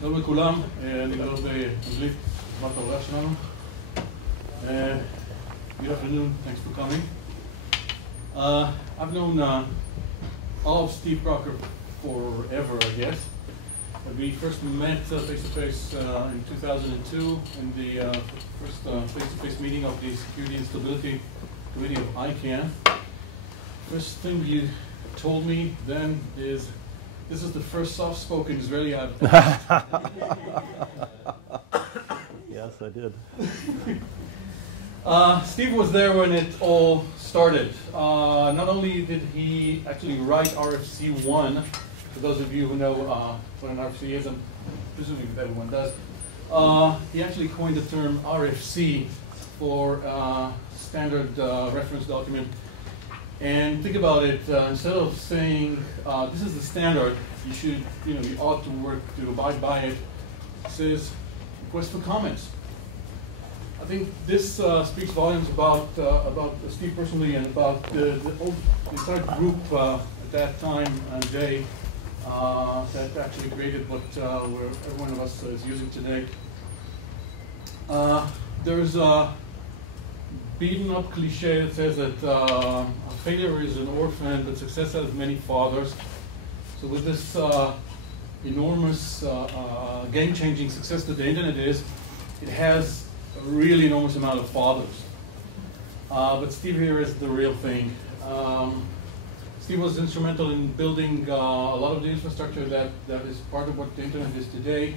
שלום לכולם, אני מדבר באנגלית, תזמנת האורח שלנו. Good afternoon, thanks for coming. I've known all of Steve Crocker forever, I guess. We first met face-to-face in 2002 in the first face-to-face meeting of the Security and Stability Committee of ICANN. First thing you told me then is, this is the first soft-spoken Israeli I've ever. Yes, I did. Steve was there when it all started. Not only did he actually write RFC1, for those of you who know what an RFC is, I'm presuming that everyone does, he actually coined the term RFC for standard reference document. And think about it, instead of saying this is the standard, you ought to work to abide by it, it says request for comments. I think this speaks volumes about Steve personally and about the entire group at that time and day that actually created what every one of us is using today. There's a beaten up cliche that says that a failure is an orphan, but success has many fathers. So with this enormous game-changing success that the internet is, it has a really enormous amount of fathers. But Steve here is the real thing. Steve was instrumental in building a lot of the infrastructure that is part of what the internet is today,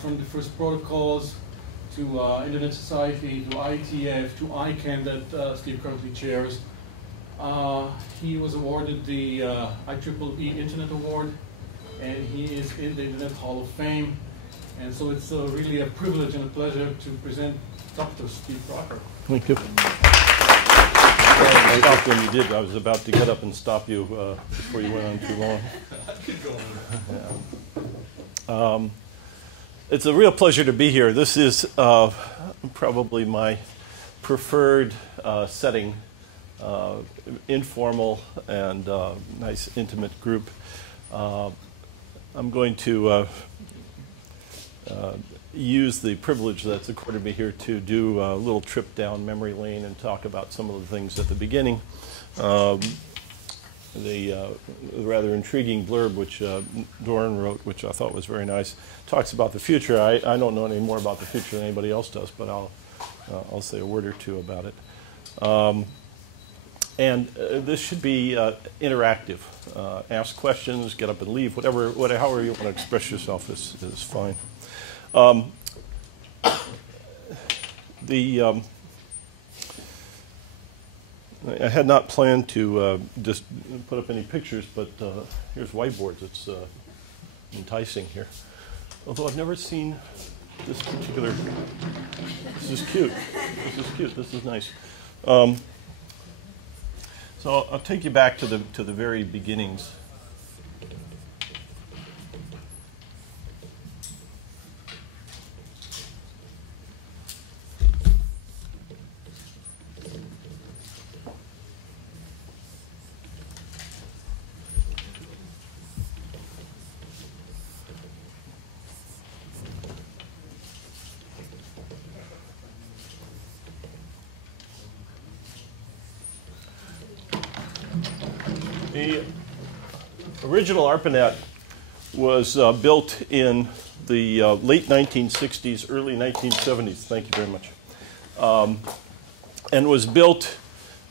from the first protocols to Internet Society, to ITF, to ICANN that Steve currently chairs. He was awarded the IEEE Internet Award, and he is in the Internet Hall of Fame. And so it's really a privilege and a pleasure to present Dr. Steve Crocker. Thank you. I stopped when you did. I was about to get up and stop you before you went on too long. Keep going. Yeah. It's a real pleasure to be here. This is probably my preferred setting, informal and nice, intimate group. I'm going to use the privilege that's accorded me here to do a little trip down memory lane and talk about some of the things at the beginning. The rather intriguing blurb which Doran wrote, which I thought was very nice, talks about the future. I don't know any more about the future than anybody else does, but I'll say a word or two about it. And this should be interactive. Ask questions, get up and leave, however you want to express yourself is fine. I had not planned to just put up any pictures, but here's whiteboards. It's enticing here. Although I've never seen this particular. This is cute. This is cute. This is nice. So I'll take you back to the very beginnings. The original ARPANET was built in the late 1960s, early 1970s. Thank you very much. And was built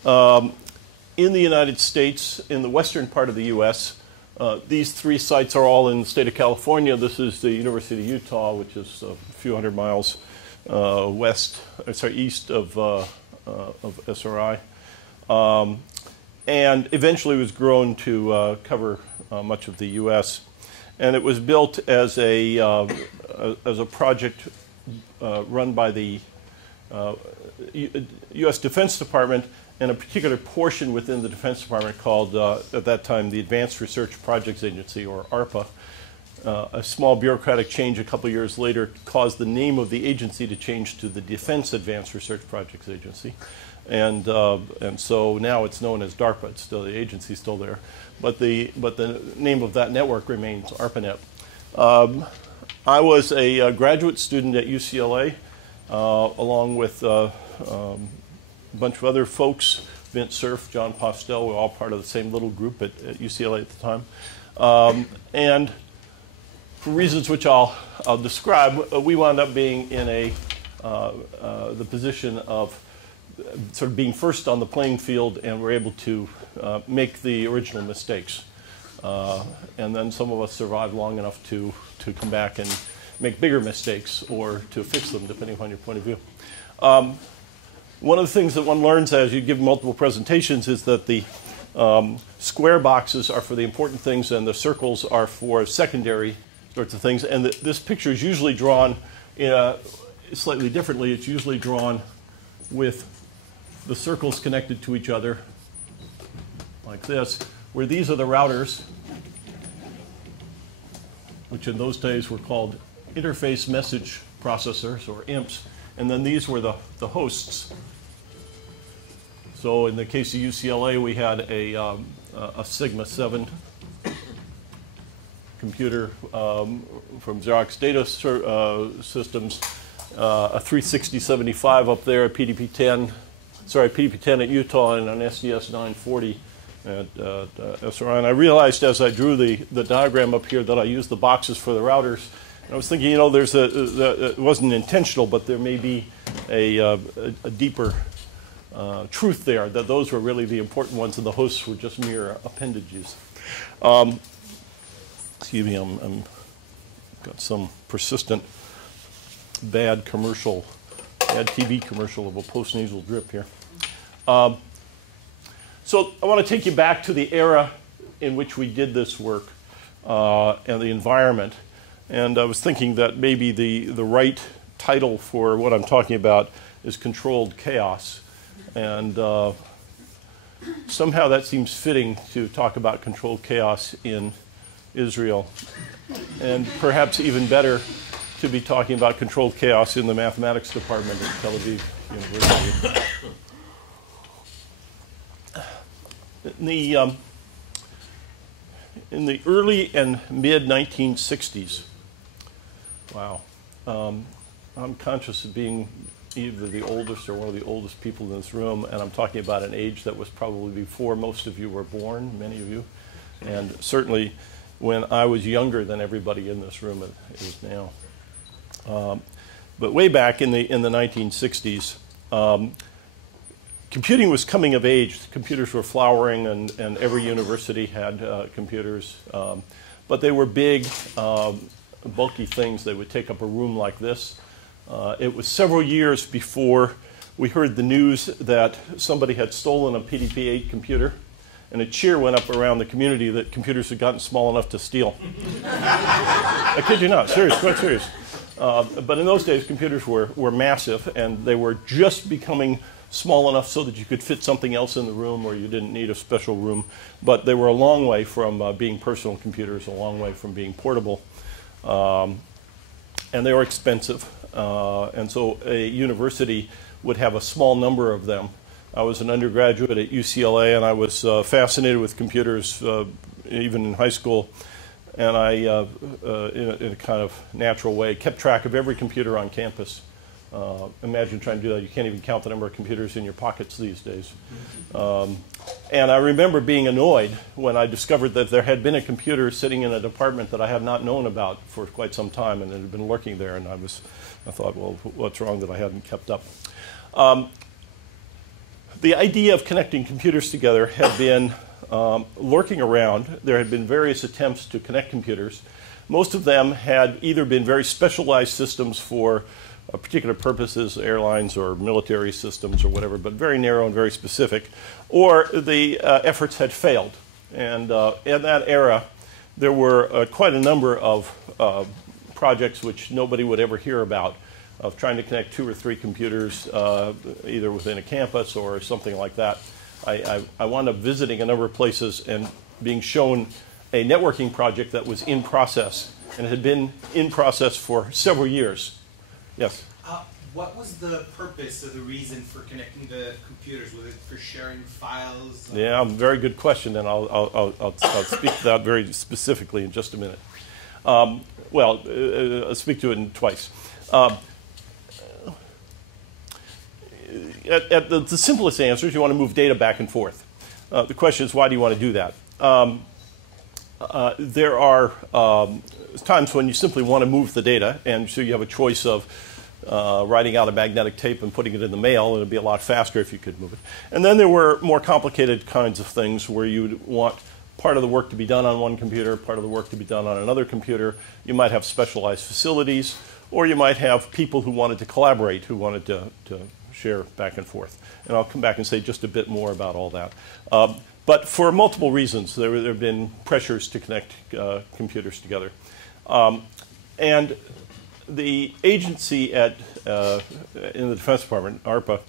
in the United States, in the western part of the U.S. These three sites are all in the state of California. This is the University of Utah, which is a few hundred miles east of SRI. And eventually was grown to cover much of the U.S. And it was built as a project run by the U.S. Defense Department and a particular portion within the Defense Department called, at that time, the Advanced Research Projects Agency, or ARPA. A small bureaucratic change a couple years later caused the name of the agency to change to the Defense Advanced Research Projects Agency. And so now it's known as DARPA. It's still, the agency's still there, but the name of that network remains ARPANET. I was a graduate student at UCLA, along with a bunch of other folks, Vince Cerf, John Postel. We were all part of the same little group at UCLA at the time. And for reasons which I'll describe, we wound up being in the position of sort of being first on the playing field, and were able to make the original mistakes. And then some of us survived long enough to come back and make bigger mistakes or to fix them, depending upon your point of view. One of the things that one learns as you give multiple presentations is that the square boxes are for the important things and the circles are for secondary sorts of things. And this picture is usually drawn slightly differently. It's usually drawn with the circles connected to each other like this, where these are the routers, which in those days were called interface message processors, or IMPs, and then these were the hosts. So in the case of UCLA, we had a Sigma 7 computer from Xerox Data Systems, a 36075 up there, a PDP-10 at Utah, and an SDS 940 at SRI. And I realized as I drew the diagram up here that I used the boxes for the routers. And I was thinking, you know, it wasn't intentional, but there may be a deeper truth there, that those were really the important ones and the hosts were just mere appendages. Excuse me, I'm got some persistent bad TV commercial of a post-nasal drip here. So I want to take you back to the era in which we did this work and the environment. And I was thinking that maybe the right title for what I'm talking about is Controlled Chaos. And somehow that seems fitting to talk about controlled chaos in Israel. And perhaps even better to be talking about controlled chaos in the mathematics department at Tel Aviv University. In the early and mid-1960s, wow, I'm conscious of being either the oldest or one of the oldest people in this room, and I'm talking about an age that was probably before most of you were born, many of you, and certainly when I was younger than everybody in this room is now. But way back in the 1960s, computing was coming of age. Computers were flowering, and every university had computers. But they were big, bulky things. They would take up a room like this. It was several years before we heard the news that somebody had stolen a PDP-8 computer, and a cheer went up around the community that computers had gotten small enough to steal. I kid you not, serious, quite serious. But in those days, computers were massive, and they were just becoming small enough so that you could fit something else in the room, or you didn't need a special room. But they were a long way from being personal computers, a long way from being portable. And they were expensive. And so a university would have a small number of them. I was an undergraduate at UCLA, and I was fascinated with computers even in high school. And I, in a kind of natural way, kept track of every computer on campus. Imagine trying to do that. You can't even count the number of computers in your pockets these days. And I remember being annoyed when I discovered that there had been a computer sitting in a department that I had not known about for quite some time, and it had been lurking there. And I thought, well, what's wrong that I hadn't kept up? The idea of connecting computers together had been lurking around. There had been various attempts to connect computers. Most of them had either been very specialized systems for particular purposes, airlines or military systems or whatever, but very narrow and very specific, or the efforts had failed. And in that era, there were quite a number of projects which nobody would ever hear about, of trying to connect 2 or 3 computers either within a campus or something like that. I wound up visiting a number of places and being shown a networking project that was in process, and it had been in process for several years. Yes? What was the purpose or the reason for connecting the computers? Was it for sharing files? Yeah, very good question, and I'll speak to that very specifically in just a minute. Well, I'll speak to it twice. At the simplest answers, you want to move data back and forth. The question is, why do you want to do that? There are times when you simply want to move the data, and so you have a choice of writing out a magnetic tape and putting it in the mail, and it would be a lot faster if you could move it. And then there were more complicated kinds of things where you would want part of the work to be done on one computer, part of the work to be done on another computer. You might have specialized facilities, or you might have people who wanted to collaborate, who wanted to share back and forth. And I'll come back and say just a bit more about all that. But for multiple reasons, there have been pressures to connect computers together. And the agency in the Defense Department, ARPA,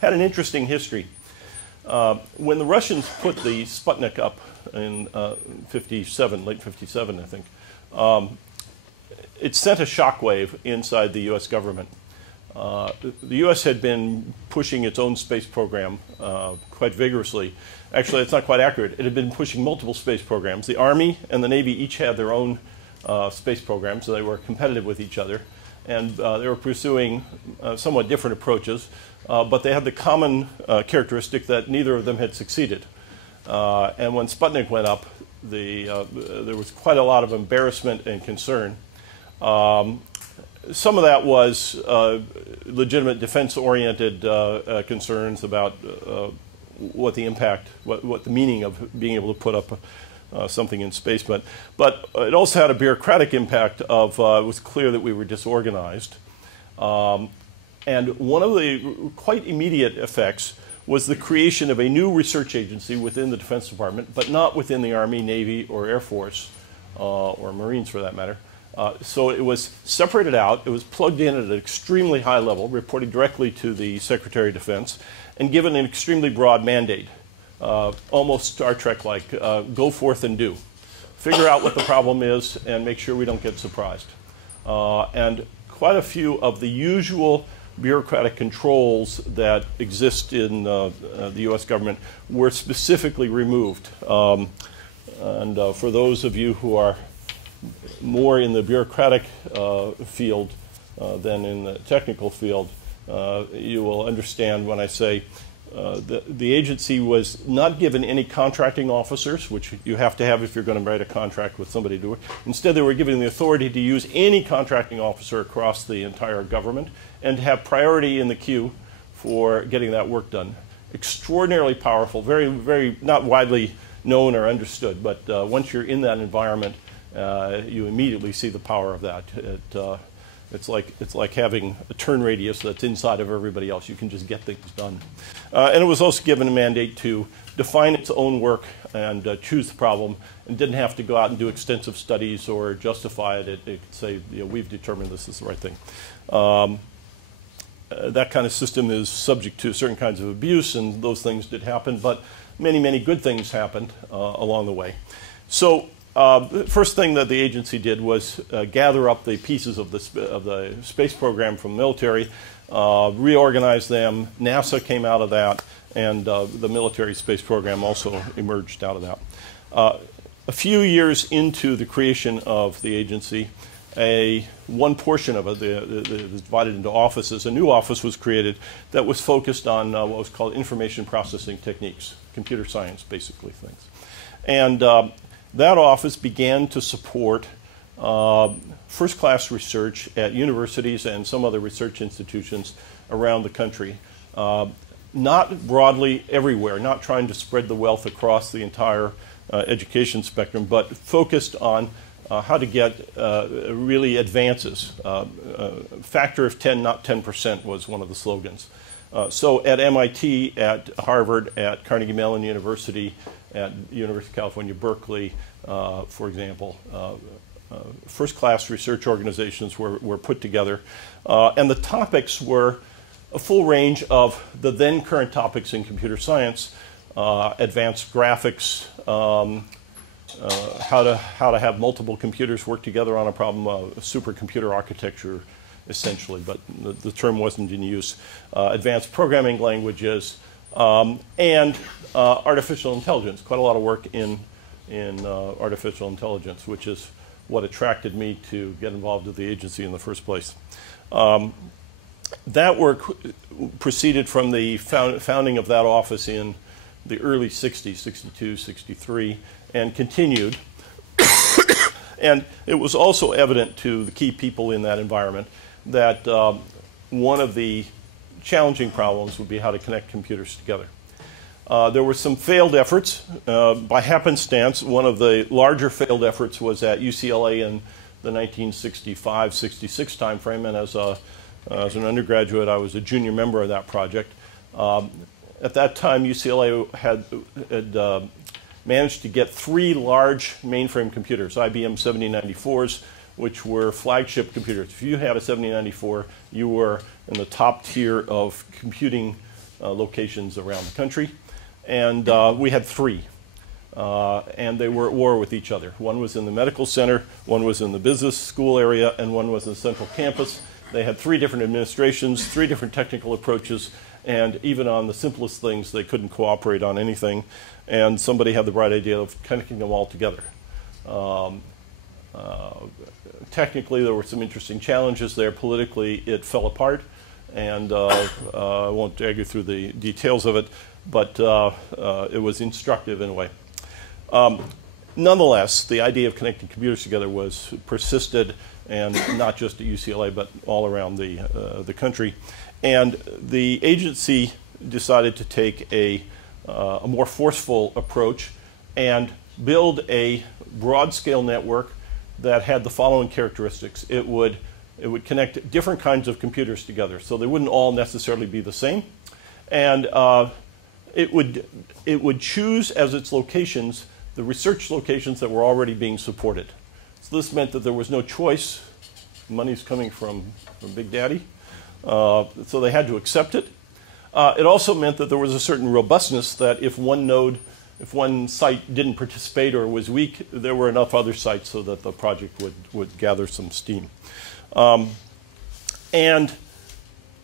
had an interesting history. When the Russians put the Sputnik up in 57, late 57, I think, it sent a shockwave inside the U.S. government. The U.S. had been pushing its own space program quite vigorously. Actually, it's not quite accurate. It had been pushing multiple space programs. The Army and the Navy each had their own space programs, so they were competitive with each other. And they were pursuing somewhat different approaches, but they had the common characteristic that neither of them had succeeded. And when Sputnik went up, there was quite a lot of embarrassment and concern. Some of that was legitimate defense-oriented concerns about what the impact, what the meaning of being able to put up something in space meant. But it also had a bureaucratic impact of, it was clear that we were disorganized. And one of the quite immediate effects was the creation of a new research agency within the Defense Department, but not within the Army, Navy, or Air Force, or Marines for that matter. So it was separated out, it was plugged in at an extremely high level, reporting directly to the Secretary of Defense, and given an extremely broad mandate, almost Star Trek-like, go forth and do. Figure out what the problem is and make sure we don't get surprised. And quite a few of the usual bureaucratic controls that exist in the U.S. government were specifically removed. And for those of you who are more in the bureaucratic field than in the technical field, you will understand when I say the agency was not given any contracting officers, which you have to have if you're going to write a contract with somebody to do it. Instead, they were given the authority to use any contracting officer across the entire government and to have priority in the queue for getting that work done. Extraordinarily powerful, very, very not widely known or understood, but once you're in that environment, you immediately see the power of that. It's like having a turn radius that's inside of everybody else. You can just get things done. And it was also given a mandate to define its own work and choose the problem, and didn't have to go out and do extensive studies or justify it. It could say, you know, we've determined this is the right thing. That kind of system is subject to certain kinds of abuse, and those things did happen, but many, many good things happened along the way. So the first thing that the agency did was gather up the pieces of the space program from the military, reorganize them. NASA came out of that, and the military space program also emerged out of that. A few years into the creation of the agency, one portion of it, it was divided into offices. A new office was created that was focused on what was called information processing techniques, computer science, basically things. And that office began to support first-class research at universities and some other research institutions around the country. Not broadly everywhere, not trying to spread the wealth across the entire education spectrum, but focused on how to get really advances. Factor of 10, not 10% was one of the slogans. So at MIT, at Harvard, at Carnegie Mellon University, at University of California, Berkeley, for example, first-class research organizations were put together. And the topics were a full range of the then current topics in computer science, advanced graphics, how to have multiple computers work together on a problem, supercomputer architecture, essentially, but the term wasn't in use, advanced programming languages, and artificial intelligence. Quite a lot of work in in artificial intelligence, which is what attracted me to get involved with the agency in the first place. That work proceeded from the founding of that office in the early 60s, 62, 63, and continued. And it was also evident to the key people in that environment that one of the challenging problems would be how to connect computers together. There were some failed efforts. By happenstance, one of the larger failed efforts was at UCLA in the 1965-66 timeframe, and as an undergraduate, I was a junior member of that project. At that time, UCLA had managed to get 3 large mainframe computers, IBM 7094s, which were flagship computers. If you had a 7094, you were in the top tier of computing locations around the country. And we had 3. And they were at war with each other. One was in the medical center, one was in the business school area, and one was in the central campus. They had 3 different administrations, 3 different technical approaches, and even on the simplest things, they couldn't cooperate on anything. And somebody had the bright idea of connecting them all together. Technically, there were some interesting challenges there. Politically, it fell apart, and I won't drag you through the details of it, but it was instructive in a way. Nonetheless, the idea of connecting computers together was persisted, and not just at UCLA, but all around the country. And the agency decided to take a more forceful approach and build a broad-scale network that had the following characteristics. It would connect different kinds of computers together, so they wouldn't all necessarily be the same. And it would choose as its locations the research locations that were already being supported. So this meant that there was no choice. Money's coming from Big Daddy, so they had to accept it. It also meant that there was a certain robustness that if one site didn't participate or was weak, there were enough other sites so that the project would gather some steam. And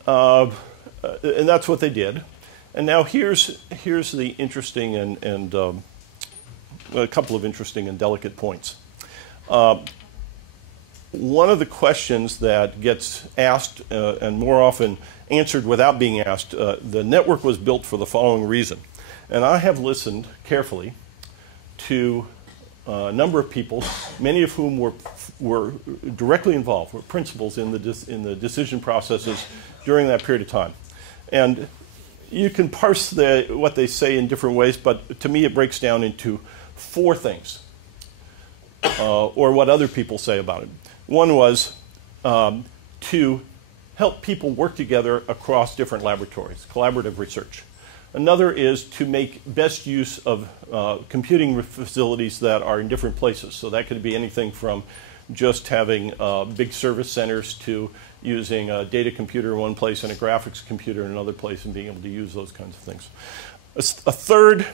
that's what they did. And now here's the interesting and a couple of interesting and delicate points. One of the questions that gets asked and more often answered without being asked, the network was built for the following reason. And I have listened carefully to a number of people, many of whom were directly involved, were principals in the decision processes during that period of time. And you can parse what they say in different ways, but to me it breaks down into 4 things, or what other people say about it. One was to help people work together across different laboratories, collaborative research. Another is to make best use of computing facilities that are in different places. So that could be anything from just having big service centers to using a data computer in one place and a graphics computer in another place and being able to use those kinds of things. A third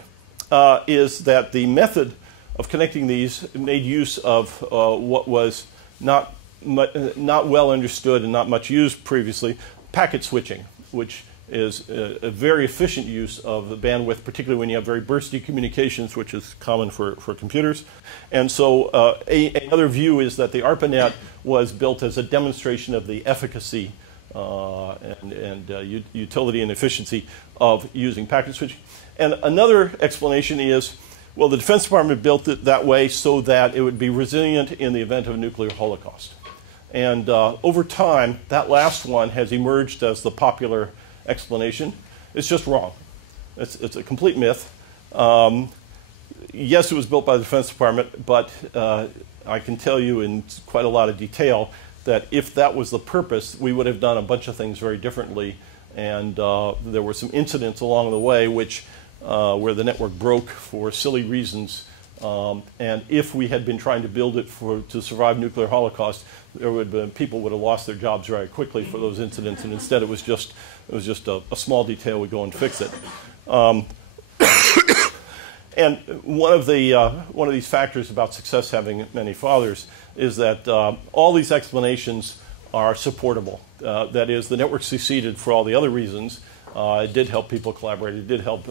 is that the method of connecting these made use of what was not well understood and not much used previously, packet switching, which is a very efficient use of the bandwidth, particularly when you have very bursty communications, which is common for computers. And so another view is that the ARPANET was built as a demonstration of the efficacy and utility and efficiency of using packet switching. And another explanation is, well, the Defense Department built it that way so that it would be resilient in the event of a nuclear holocaust. And over time, that last one has emerged as the popular explanation. It's just wrong. It's a complete myth. Yes, it was built by the Defense Department, but I can tell you in quite a lot of detail that if that was the purpose, we would have done a bunch of things very differently. And there were some incidents along the way where the network broke for silly reasons. And if we had been trying to build it to survive nuclear holocaust, people would have lost their jobs very quickly for those incidents. And instead, it was just a small detail. We go and fix it. And one of these factors about success having many fathers is that all these explanations are supportable. That is, the network succeeded for all the other reasons. It did help people collaborate. It did help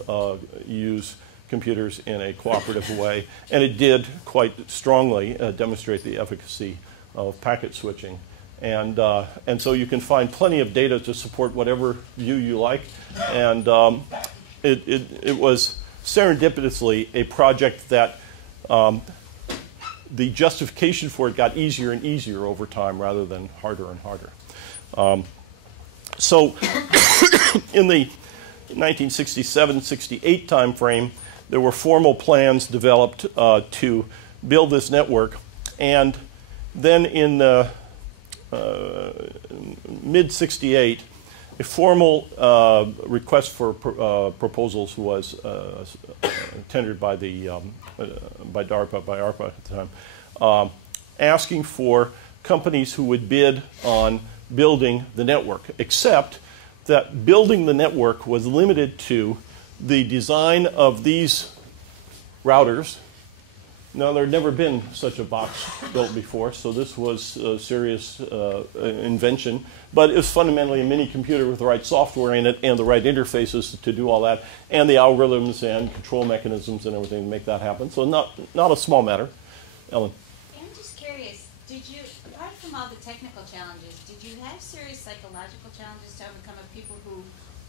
use computers in a cooperative way, and it did quite strongly demonstrate the efficacy of packet switching. And so you can find plenty of data to support whatever view you like. And it was serendipitously a project that the justification for it got easier and easier over time rather than harder and harder. So in the 1967-68 timeframe, there were formal plans developed to build this network. And then in mid-68, a formal request for proposals was tendered by by ARPA at the time, asking for companies who would bid on building the network, except that building the network was limited to the design of these routers. Now, there had never been such a box built before, so this was a serious invention. But it was fundamentally a mini computer with the right software in it and the right interfaces to do all that, and the algorithms and control mechanisms and everything to make that happen. So not a small matter. Ellen? I'm just curious, did you, apart from all the technical challenges, did you have serious psychological challenges to overcome of people who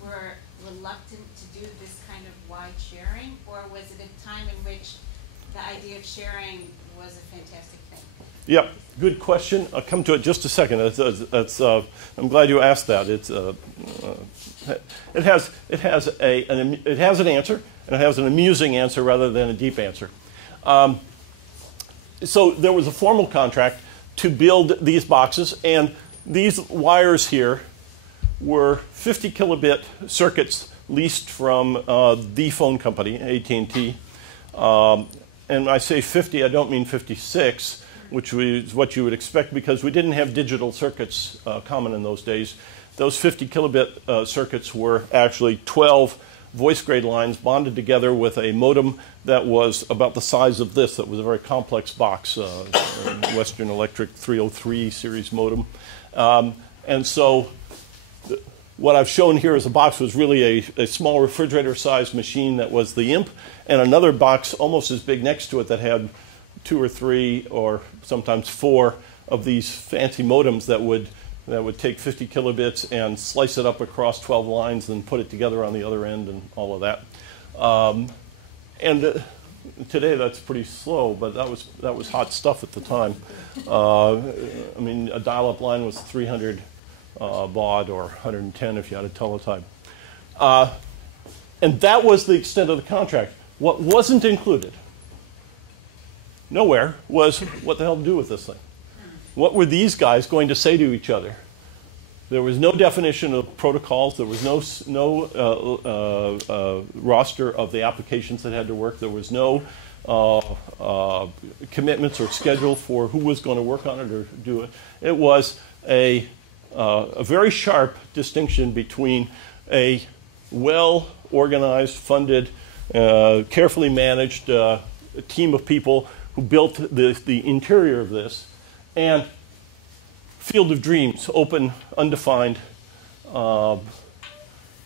were reluctant to do this kind of wide sharing, or was it a time in which the idea of sharing was a fantastic thing? Yeah, good question. I'll come to it just a second. I'm glad you asked that. It has an answer, and it has an amusing answer rather than a deep answer. So there was a formal contract to build these boxes, and these wires here were 50 kilobit circuits leased from the phone company, AT&T. And I say 50, I don't mean 56, which is what you would expect, because we didn't have digital circuits common in those days. Those 50 kilobit circuits were actually 12 voice grade lines bonded together with a modem that was about the size of this. That was a very complex box, Western Electric 303 series modem. And so what I've shown here as a box was really a small refrigerator-sized machine that was the IMP, and another box almost as big next to it that had 2 or 3 or sometimes 4 of these fancy modems that would take 50 kilobits and slice it up across 12 lines and put it together on the other end and all of that. Today that's pretty slow, but that was hot stuff at the time. I mean, a dial-up line was 300 baud or 110 if you had a teletype. And that was the extent of the contract. What wasn't included, nowhere, was what the hell to do with this thing. What were these guys going to say to each other? There was no definition of protocols. There was no roster of the applications that had to work. There was no commitments or schedule for who was going to work on it or do it. It was a very sharp distinction between a well-organized, funded, carefully managed team of people who built the interior of this, and field of dreams, open, undefined,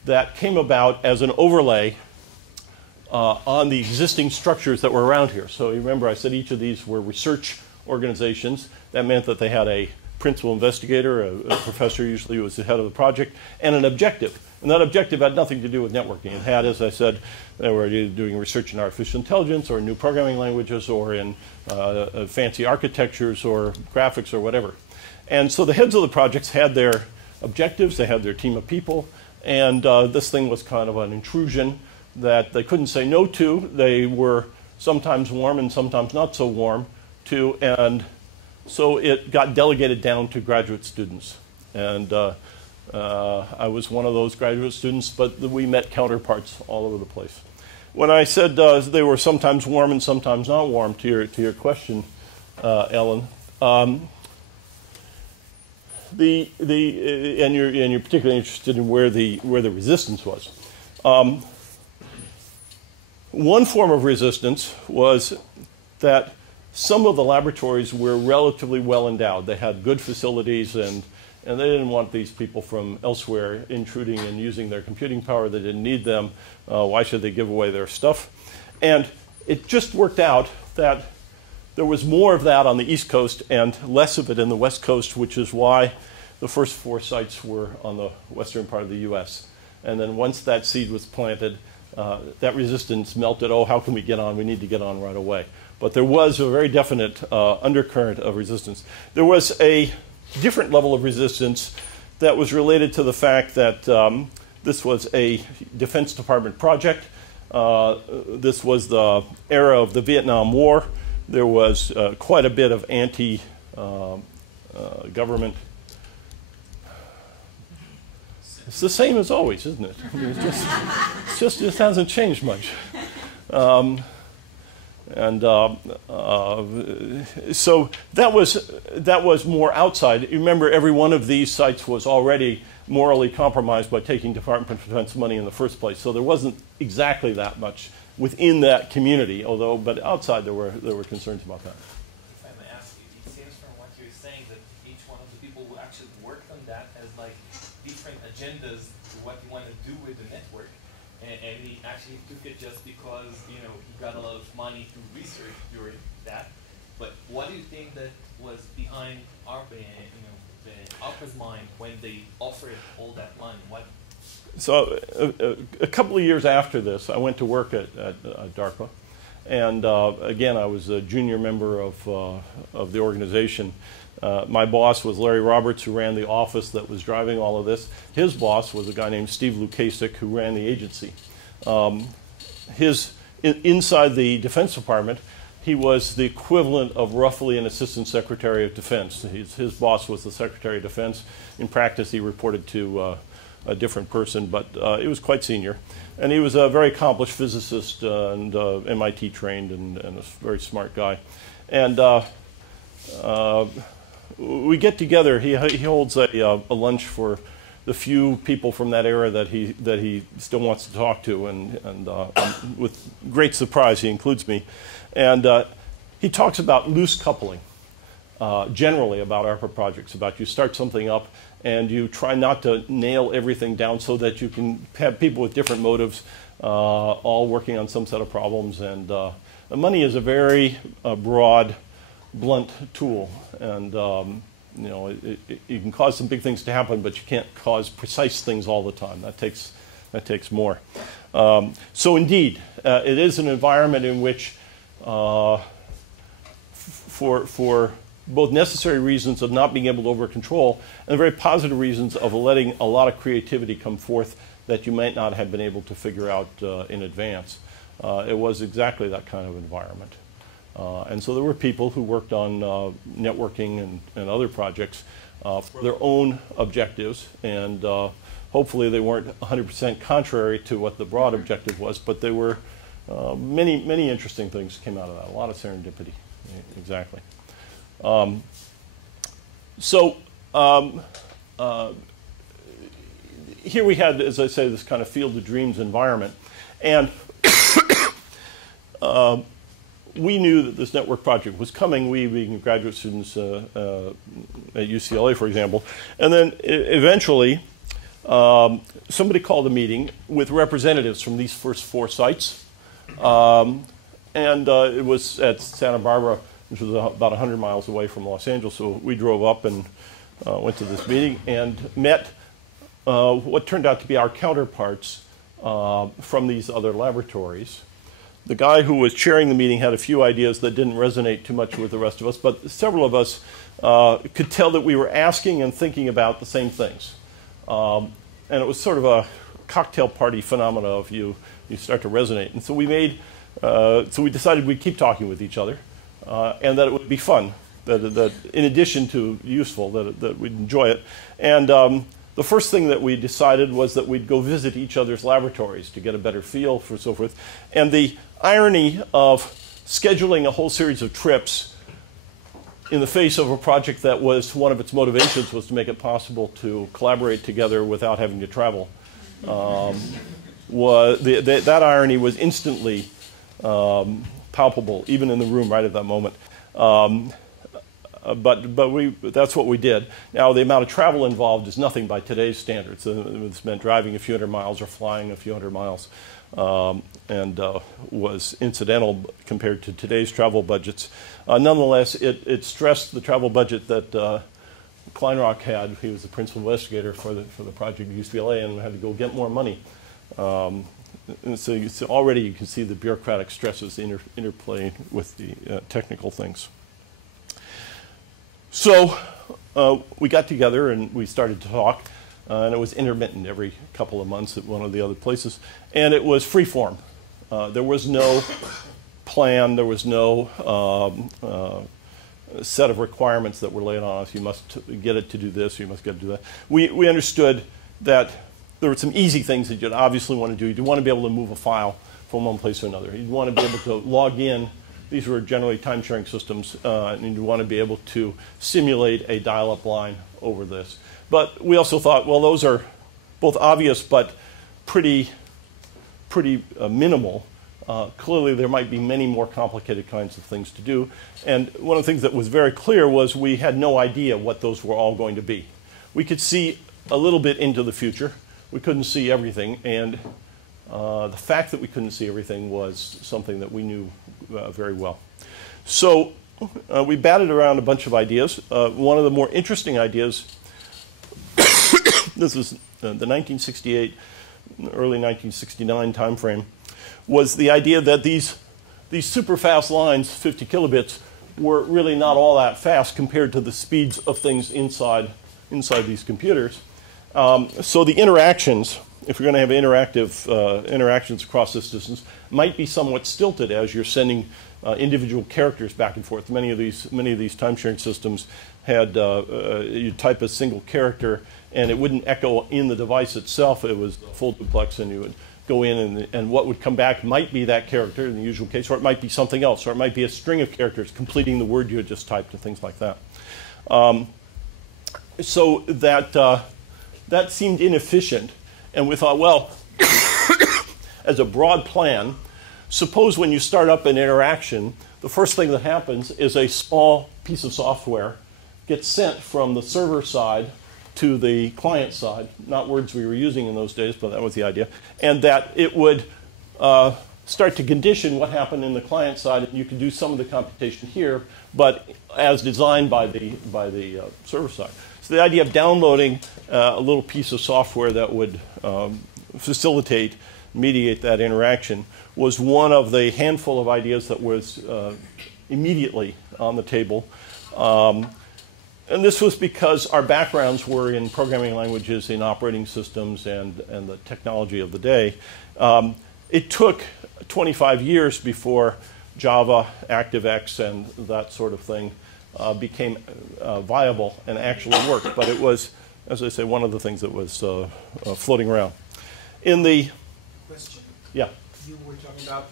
that came about as an overlay on the existing structures that were around here. So you remember I said each of these were research organizations. That meant that they had a principal investigator, a professor usually who was the head of the project, and an objective. And that objective had nothing to do with networking. It had, as I said, they were doing research in artificial intelligence or new programming languages or in fancy architectures or graphics or whatever. And so the heads of the projects had their objectives, they had their team of people, and this thing was kind of an intrusion that they couldn't say no to. They were sometimes warm and sometimes not so warm to, and so it got delegated down to graduate students. And I was one of those graduate students, but we met counterparts all over the place. When I said they were sometimes warm and sometimes not warm, to your question, Ellen, and you're particularly interested in where the resistance was. One form of resistance was that some of the laboratories were relatively well endowed. They had good facilities, and they didn't want these people from elsewhere intruding and using their computing power. They didn't need them. Why should they give away their stuff? And it just worked out that there was more of that on the East Coast and less of it in the West Coast, which is why the first 4 sites were on the western part of the U.S. And then once that seed was planted, that resistance melted. Oh, how can we get on? We need to get on right away. But there was a very definite undercurrent of resistance. There was a different level of resistance that was related to the fact that this was a Defense Department project. This was the era of the Vietnam War. There was quite a bit of anti-government. It's the same as always, isn't it? I mean, it just hasn't changed much. So that was more outside. You remember, every one of these sites was already morally compromised by taking Department of Defense money in the first place. So there wasn't exactly that much within that community, but outside there were concerns about that. If I may ask, it seems from what you're saying that each one of the people who actually worked on that has like different agendas to what you want to do with the network, and he actually took it just because he got a lot of money to research during that. But what do you think that was behind ARPA's mind when they offered all that money? So a couple of years after this, I went to work at DARPA, and again, I was a junior member of the organization. My boss was Larry Roberts, who ran the office that was driving all of this. His boss was a guy named Steve Lukasik, who ran the agency. Inside the Defense Department, he was the equivalent of roughly an Assistant Secretary of Defense. His boss was the Secretary of Defense. In practice, he reported to a different person, but he was quite senior. And he was a very accomplished physicist and MIT trained and a very smart guy. And we get together. He holds a lunch for the few people from that era that he still wants to talk to, and with great surprise, he includes me. And he talks about loose coupling, generally about ARPA projects, about you start something up and you try not to nail everything down so that you can have people with different motives all working on some set of problems. And money is a very broad, blunt tool, and you can cause some big things to happen, but you can't cause precise things all the time. That takes more. So indeed, it is an environment in which, for both necessary reasons of not being able to over control and very positive reasons of letting a lot of creativity come forth that you might not have been able to figure out in advance. It was exactly that kind of environment. And so there were people who worked on networking and other projects for their own objectives, and hopefully they weren't 100% contrary to what the broad objective was, but there were many interesting things came out of that, a lot of serendipity, exactly. Here we had, as I say, this kind of field of dreams environment, and we knew that this network project was coming, we being graduate students at UCLA, for example. And then eventually, somebody called a meeting with representatives from these first 4 sites. It was at Santa Barbara, which was about 100 miles away from Los Angeles. So we drove up and went to this meeting and met what turned out to be our counterparts from these other laboratories. The guy who was chairing the meeting had a few ideas that didn't resonate too much with the rest of us, but several of us could tell that we were asking and thinking about the same things. And it was sort of a cocktail party phenomena of you start to resonate. And so we decided we'd keep talking with each other, and that it would be fun, that in addition to useful, that we'd enjoy it. And the first thing that we decided was that we'd go visit each other's laboratories to get a better feel for so forth. And the irony of scheduling a whole series of trips in the face of a project that was one of its motivations was to make it possible to collaborate together without having to travel. That irony was instantly palpable, even in the room right at that moment. that's what we did. Now, the amount of travel involved is nothing by today's standards. It's meant driving a few hundred miles or flying a few hundred miles, and was incidental compared to today's travel budgets. Nonetheless, it stressed the travel budget that Kleinrock had. He was the principal investigator for the project at UCLA and had to go get more money. And so already you can see the bureaucratic stresses interplay with the technical things. So we got together and we started to talk, and it was intermittent every couple of months at one of the other places, and it was free form. There was no plan, there was no set of requirements that were laid on us. You must get it to do this, you must get it to do that. We understood that there were some easy things that you'd obviously want to do. You'd want to be able to move a file from one place to another. You'd want to be able to log in. These were generally time-sharing systems, and you'd want to be able to simulate a dial-up line over this. But we also thought, well, those are both obvious but pretty minimal. Clearly, there might be many more complicated kinds of things to do. And one of the things that was very clear was we had no idea what those were all going to be. We could see a little bit into the future. We couldn't see everything, and the fact that we couldn't see everything was something that we knew very well. So we batted around a bunch of ideas. One of the more interesting ideas, this is the 1968, early 1969 time frame, was the idea that these super fast lines, 50 kilobits, were really not all that fast compared to the speeds of things inside these computers. So the interactions, if you're going to have interactive interactions across this distance, might be somewhat stilted as you're sending individual characters back and forth. Many of these time-sharing systems had you type a single character and it wouldn't echo in the device itself. It was full duplex, and you would go in and what would come back might be that character in the usual case, or it might be something else, or it might be a string of characters completing the word you had just typed and things like that. So that seemed inefficient, and we thought, well, as a broad plan, suppose when you start up an interaction, the first thing that happens is a small piece of software gets sent from the server side to the client side, not words we were using in those days, but that was the idea, and that it would start to condition what happened in the client side, and you could do some of the computation here, but as designed by the server side. So the idea of downloading a little piece of software that would facilitate, mediate that interaction was one of the handful of ideas that was immediately on the table. And this was because our backgrounds were in programming languages, in operating systems, and the technology of the day. It took 25 years before Java, ActiveX, and that sort of thing became viable and actually worked. But it was, as I say, one of the things that was floating around. In the Question. Yeah. You were talking about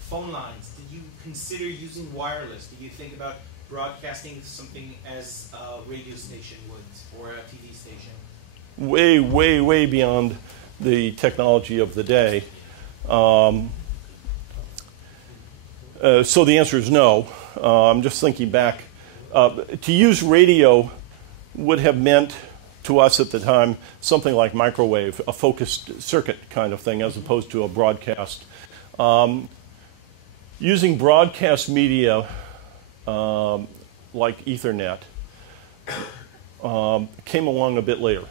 phone lines. Did you consider using wireless? Did you think about broadcasting something as a radio station would, or a TV station? Way, way, way beyond the technology of the day. So the answer is no. I'm just thinking back. To use radio would have meant to us at the time something like microwave, a focused circuit kind of thing, as opposed to a broadcast. Using broadcast media like Ethernet came along a bit later.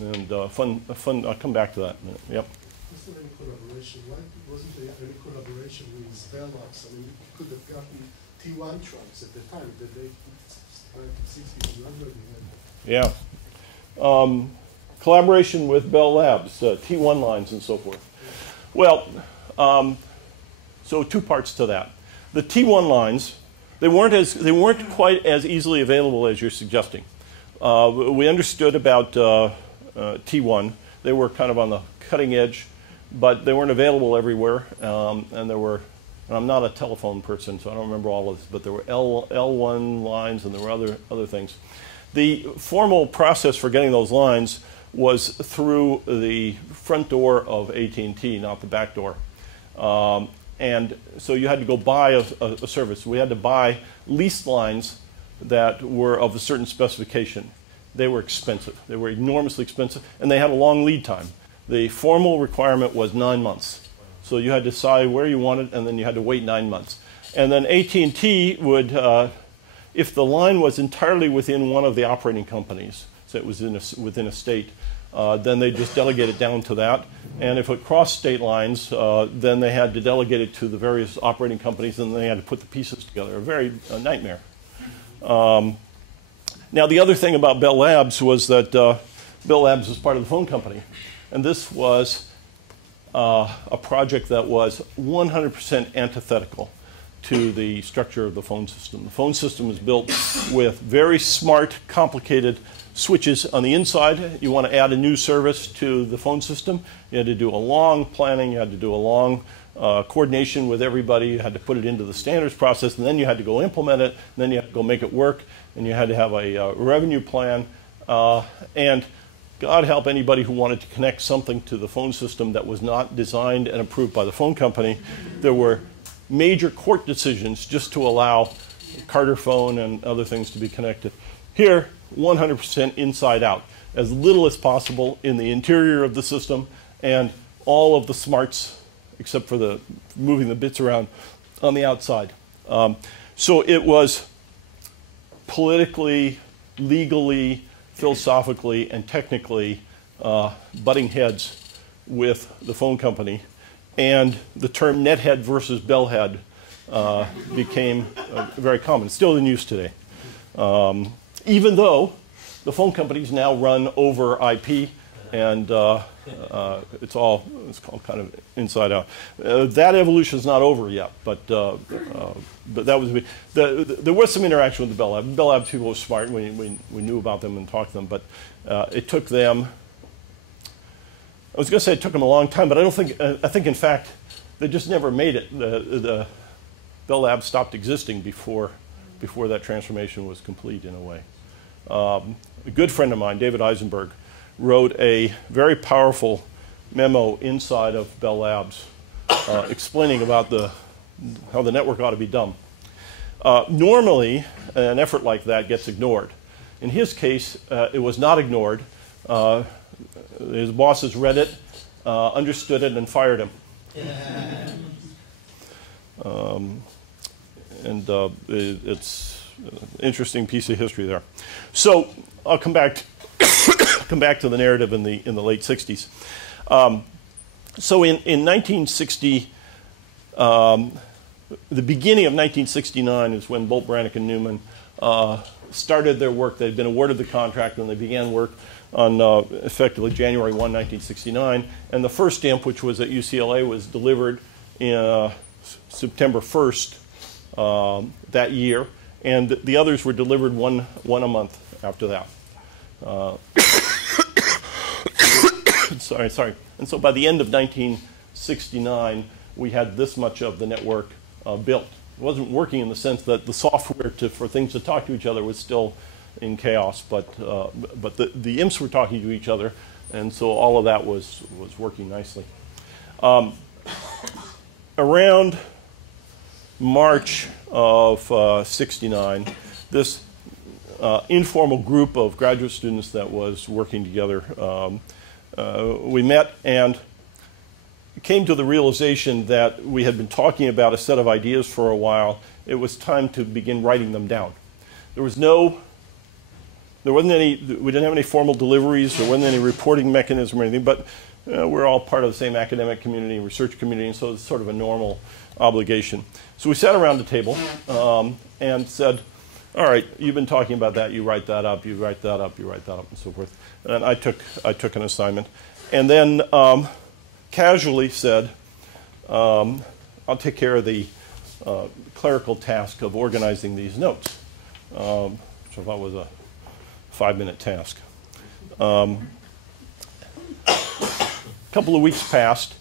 And fun. I'll come back to that in a minute. Yep. Was there any collaboration? Why wasn't there any collaboration with Bellbox? I mean, you could have gotten T1 trunks at the time. The late 1960s, yeah. Collaboration with Bell Labs, T1 lines and so forth. Well, so two parts to that. The T1 lines, they weren't quite as easily available as you're suggesting. We understood about T1. They were kind of on the cutting edge, but they weren't available everywhere. And there were, and I'm not a telephone person, so I don't remember all of this, but there were L1 lines and there were other things. The formal process for getting those lines was through the front door of AT&T, not the back door. And so you had to go buy a service. We had to buy leased lines that were of a certain specification. They were expensive. They were enormously expensive, and they had a long lead time. The formal requirement was 9 months. So you had to decide where you wanted, and then you had to wait 9 months. And then AT&T would, if the line was entirely within one of the operating companies, so it was within a state, then they just delegate it down to that. And if it crossed state lines, then they had to delegate it to the various operating companies, and they had to put the pieces together. A nightmare. Now, the other thing about Bell Labs was that Bell Labs was part of the phone company. And this was a project that was 100% antithetical to the structure of the phone system. The phone system is built with very smart, complicated switches on the inside. You want to add a new service to the phone system. You had to do a long planning. You had to do a long coordination with everybody. You had to put it into the standards process, and then you had to go implement it, and then you had to go make it work, and you had to have a revenue plan. And God help anybody who wanted to connect something to the phone system that was not designed and approved by the phone company. There were major court decisions just to allow Carter phone and other things to be connected. Here, 100% inside out, as little as possible in the interior of the system, and all of the smarts, except for the moving the bits around, on the outside. So it was politically, legally, philosophically, and technically butting heads with the phone company. And the term nethead versus bellhead became very common. It's still in use today. Even though the phone companies now run over IP, and it's all kind of inside out. That evolution is not over yet, but that was there was some interaction with the Bell Labs. Bell Labs people were smart. We knew about them and talked to them, but it took them. I was going to say it took them a long time, but I don't think. I think in fact they just never made it. The Bell Labs stopped existing before that transformation was complete in a way. A good friend of mine, David Eisenberg, wrote a very powerful memo inside of Bell Labs explaining about how the network ought to be done. Normally, an effort like that gets ignored. In his case, it was not ignored. His bosses read it, understood it, and fired him. It's an interesting piece of history there. So I'll come back to the narrative in the late 60s. So in 1960, the beginning of 1969 is when Bolt, Brannick, and Newman started their work. They'd been awarded the contract, and they began work on effectively January 1, 1969. And the first stamp, which was at UCLA, was delivered in September 1st that year. And the others were delivered one a month after that. Sorry. And so by the end of 1969, we had this much of the network built. It wasn't working in the sense that the software for things to talk to each other was still in chaos, but the imps were talking to each other, and so all of that was working nicely. Around March of 69, this informal group of graduate students that was working together, we met and came to the realization that we had been talking about a set of ideas for a while. It was time to begin writing them down. There wasn't any, we didn't have any formal deliveries, there wasn't any reporting mechanism or anything, but we're all part of the same academic community and research community, and so it's sort of a normal obligation. So we sat around the table and said, all right, you've been talking about that, you write that up, you write that up, you write that up, and so forth. And I took an assignment. And then casually said, I'll take care of the clerical task of organizing these notes, which I thought was a 5-minute task. A couple of weeks passed,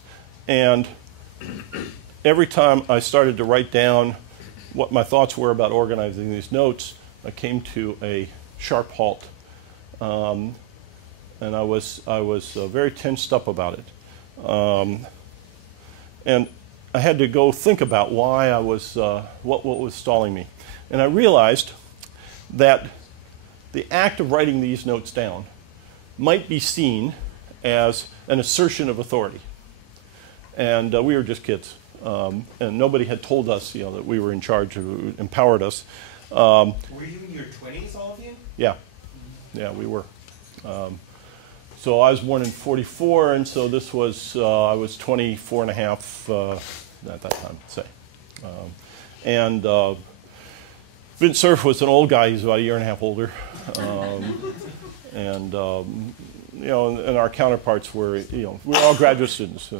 and every time I started to write down what my thoughts were about organizing these notes, I came to a sharp halt. And I was very tensed up about it. And I had to go think about why I was, what was stalling me. And I realized that the act of writing these notes down might be seen as an assertion of authority. And we were just kids. And nobody had told us, that we were in charge, who empowered us. Were you in your 20s, all of you? Yeah. Yeah, we were. So I was born in 44, and so this was, I was 24 and a half at that time, say. And Vint Cerf was an old guy. He's about a year and a half older. And our counterparts were, we were all graduate students,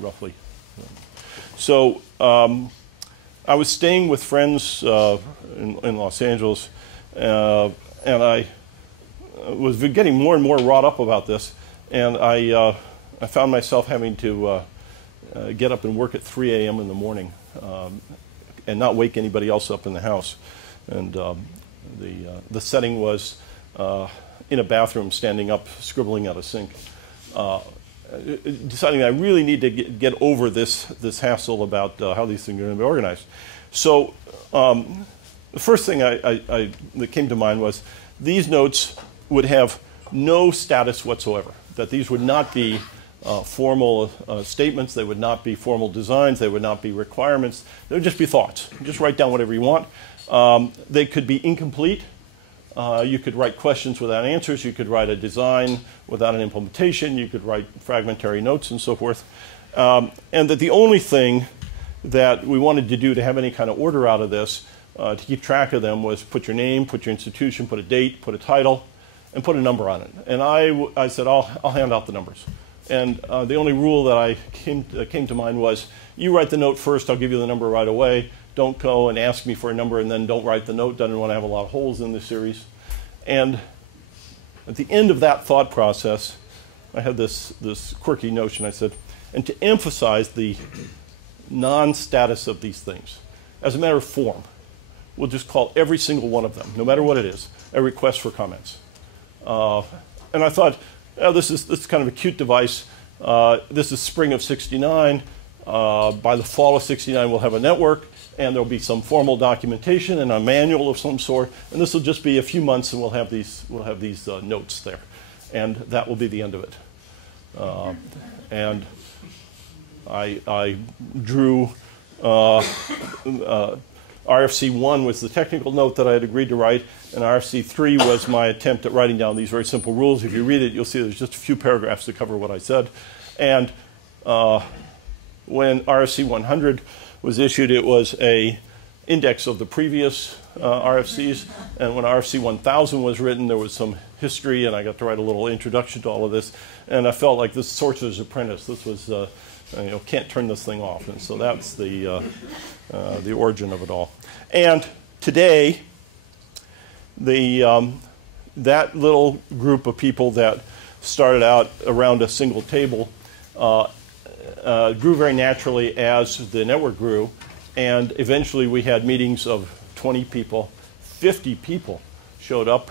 roughly. So I was staying with friends in Los Angeles, and I was getting more and more wrought up about this, and I found myself having to get up and work at 3 a.m. in the morning and not wake anybody else up in the house. And the setting was in a bathroom, standing up, scribbling at a sink, deciding I really need to get over this hassle about how these things are going to be organized. So the first thing that came to mind was these notes would have no status whatsoever, that these would not be formal statements, they would not be formal designs, they would not be requirements, they would just be thoughts. Just write down whatever you want. They could be incomplete. You could write questions without answers, you could write a design without an implementation, you could write fragmentary notes and so forth. And that the only thing that we wanted to do to have any kind of order out of this, to keep track of them, was put your name, put your institution, put a date, put a title, and put a number on it. And I said, I'll hand out the numbers. And the only rule that came to mind was, you write the note first, I'll give you the number right away. Don't go and ask me for a number and then don't write the note. Doesn't want to have a lot of holes in the series. And at the end of that thought process, I had this quirky notion. I said, and to emphasize the non-status of these things, as a matter of form, we'll just call every single one of them, no matter what it is, a request for comments. And I thought, this is kind of a cute device. This is spring of '69. By the fall of '69, we'll have a network, and there'll be some formal documentation and a manual of some sort. And this will just be a few months, and we'll have these notes there, and that will be the end of it. And I drew RFC1 was the technical note that I had agreed to write, and RFC3 was my attempt at writing down these very simple rules. If you read it, you'll see there's just a few paragraphs to cover what I said. And when RFC100 was issued, it was an index of the previous RFCs. And when RFC1000 was written, there was some history, and I got to write a little introduction to all of this. And I felt like this Sorcerer's Apprentice. This was, can't turn this thing off. And so that's the origin of it all. And today, that little group of people that started out around a single table grew very naturally as the network grew, and eventually we had meetings of 20 people, 50 people showed up.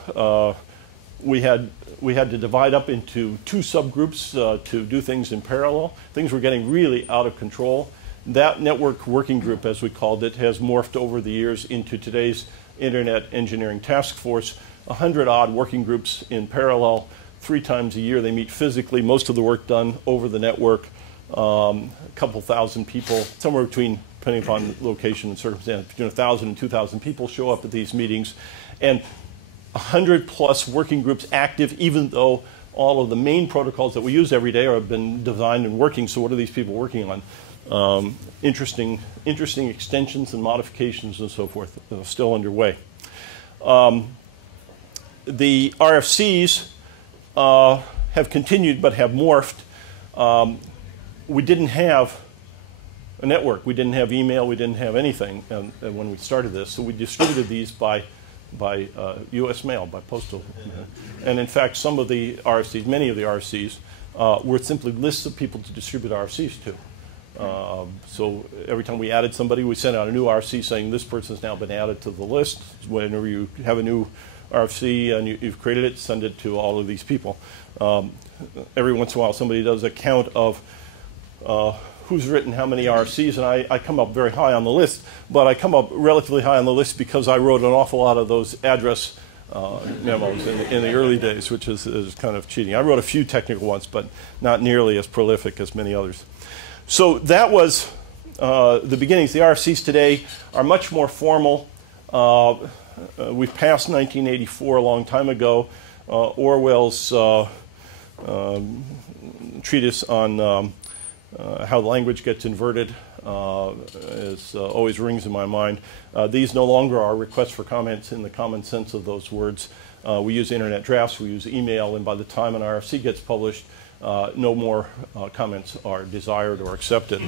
We had to divide up into two subgroups to do things in parallel. Things were getting really out of control. That network working group, as we called it, has morphed over the years into today's Internet Engineering Task Force. 100-odd working groups in parallel. 3 times a year they meet physically. Most of the work done over the network. A couple thousand people, somewhere between, depending upon location and circumstance, between 1,000 and 2,000 people show up at these meetings. And 100+ working groups active, even though all of the main protocols that we use every day have been designed and working. So what are these people working on? Interesting extensions and modifications and so forth still underway. The RFCs have continued but have morphed. We didn't have a network. We didn't have email. We didn't have anything when we started this. So we distributed these by U.S. mail, by postal. And in fact, some of the RFCs, many of the RFCs, were simply lists of people to distribute RFCs to. So every time we added somebody, we sent out a new RFC saying this person's now been added to the list. Whenever you have a new RFC and you've created it, send it to all of these people. Every once in a while, somebody does a count of who's written how many RFCs, and I come up very high on the list, but I come up relatively high on the list because I wrote an awful lot of those address memos in the early days, which is kind of cheating. I wrote a few technical ones, but not nearly as prolific as many others. So that was the beginnings. The RFCs today are much more formal. We've passed 1984 a long time ago. Orwell's treatise on how language gets inverted always rings in my mind. These no longer are requests for comments in the common sense of those words. We use internet drafts, we use email, and by the time an RFC gets published, no more comments are desired or accepted.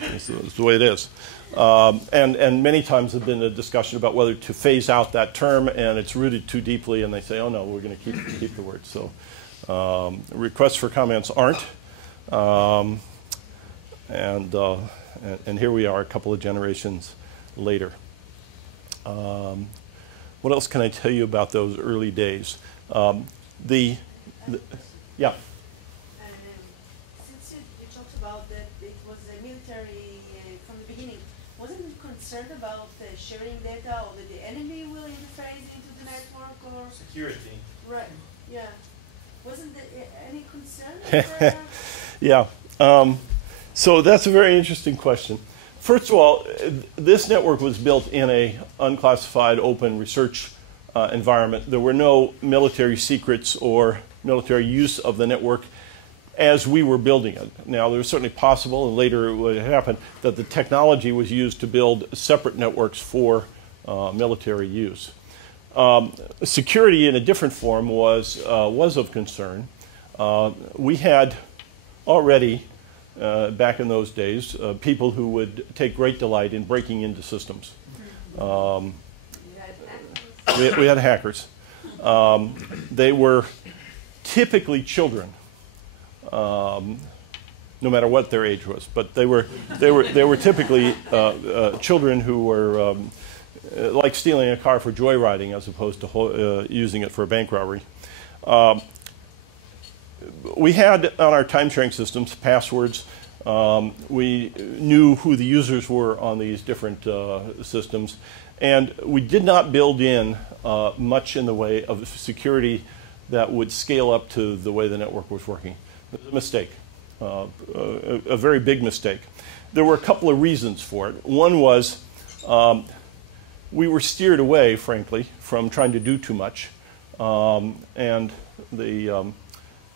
It's the way it is. And many times there's been a discussion about whether to phase out that term, and it's rooted too deeply, and they say, oh no, we're going to keep the word. So requests for comments aren't. And here we are a couple of generations later. What else can I tell you about those early days? Yeah. Since you talked about that it was a military from the beginning, wasn't you concerned about sharing data, or that the enemy will interface into the network, or Security. right? Yeah. Wasn't there any concern? Yeah. So that's a very interesting question. First of all, this network was built in an unclassified open research environment. There were no military secrets or military use of the network as we were building it. Now, it was certainly possible, and later it would happen, that the technology was used to build separate networks for military use. Security in a different form was of concern. We had already, back in those days, people who would take great delight in breaking into systems. We had hackers. They were typically children, no matter what their age was. But they were typically children who were like stealing a car for joyriding as opposed to using it for a bank robbery. We had on our time-sharing systems passwords. We knew who the users were on these different systems. And we did not build in much in the way of security that would scale up to the way the network was working. It was a mistake, a very big mistake. There were a couple of reasons for it. One was we were steered away, frankly, from trying to do too much. And the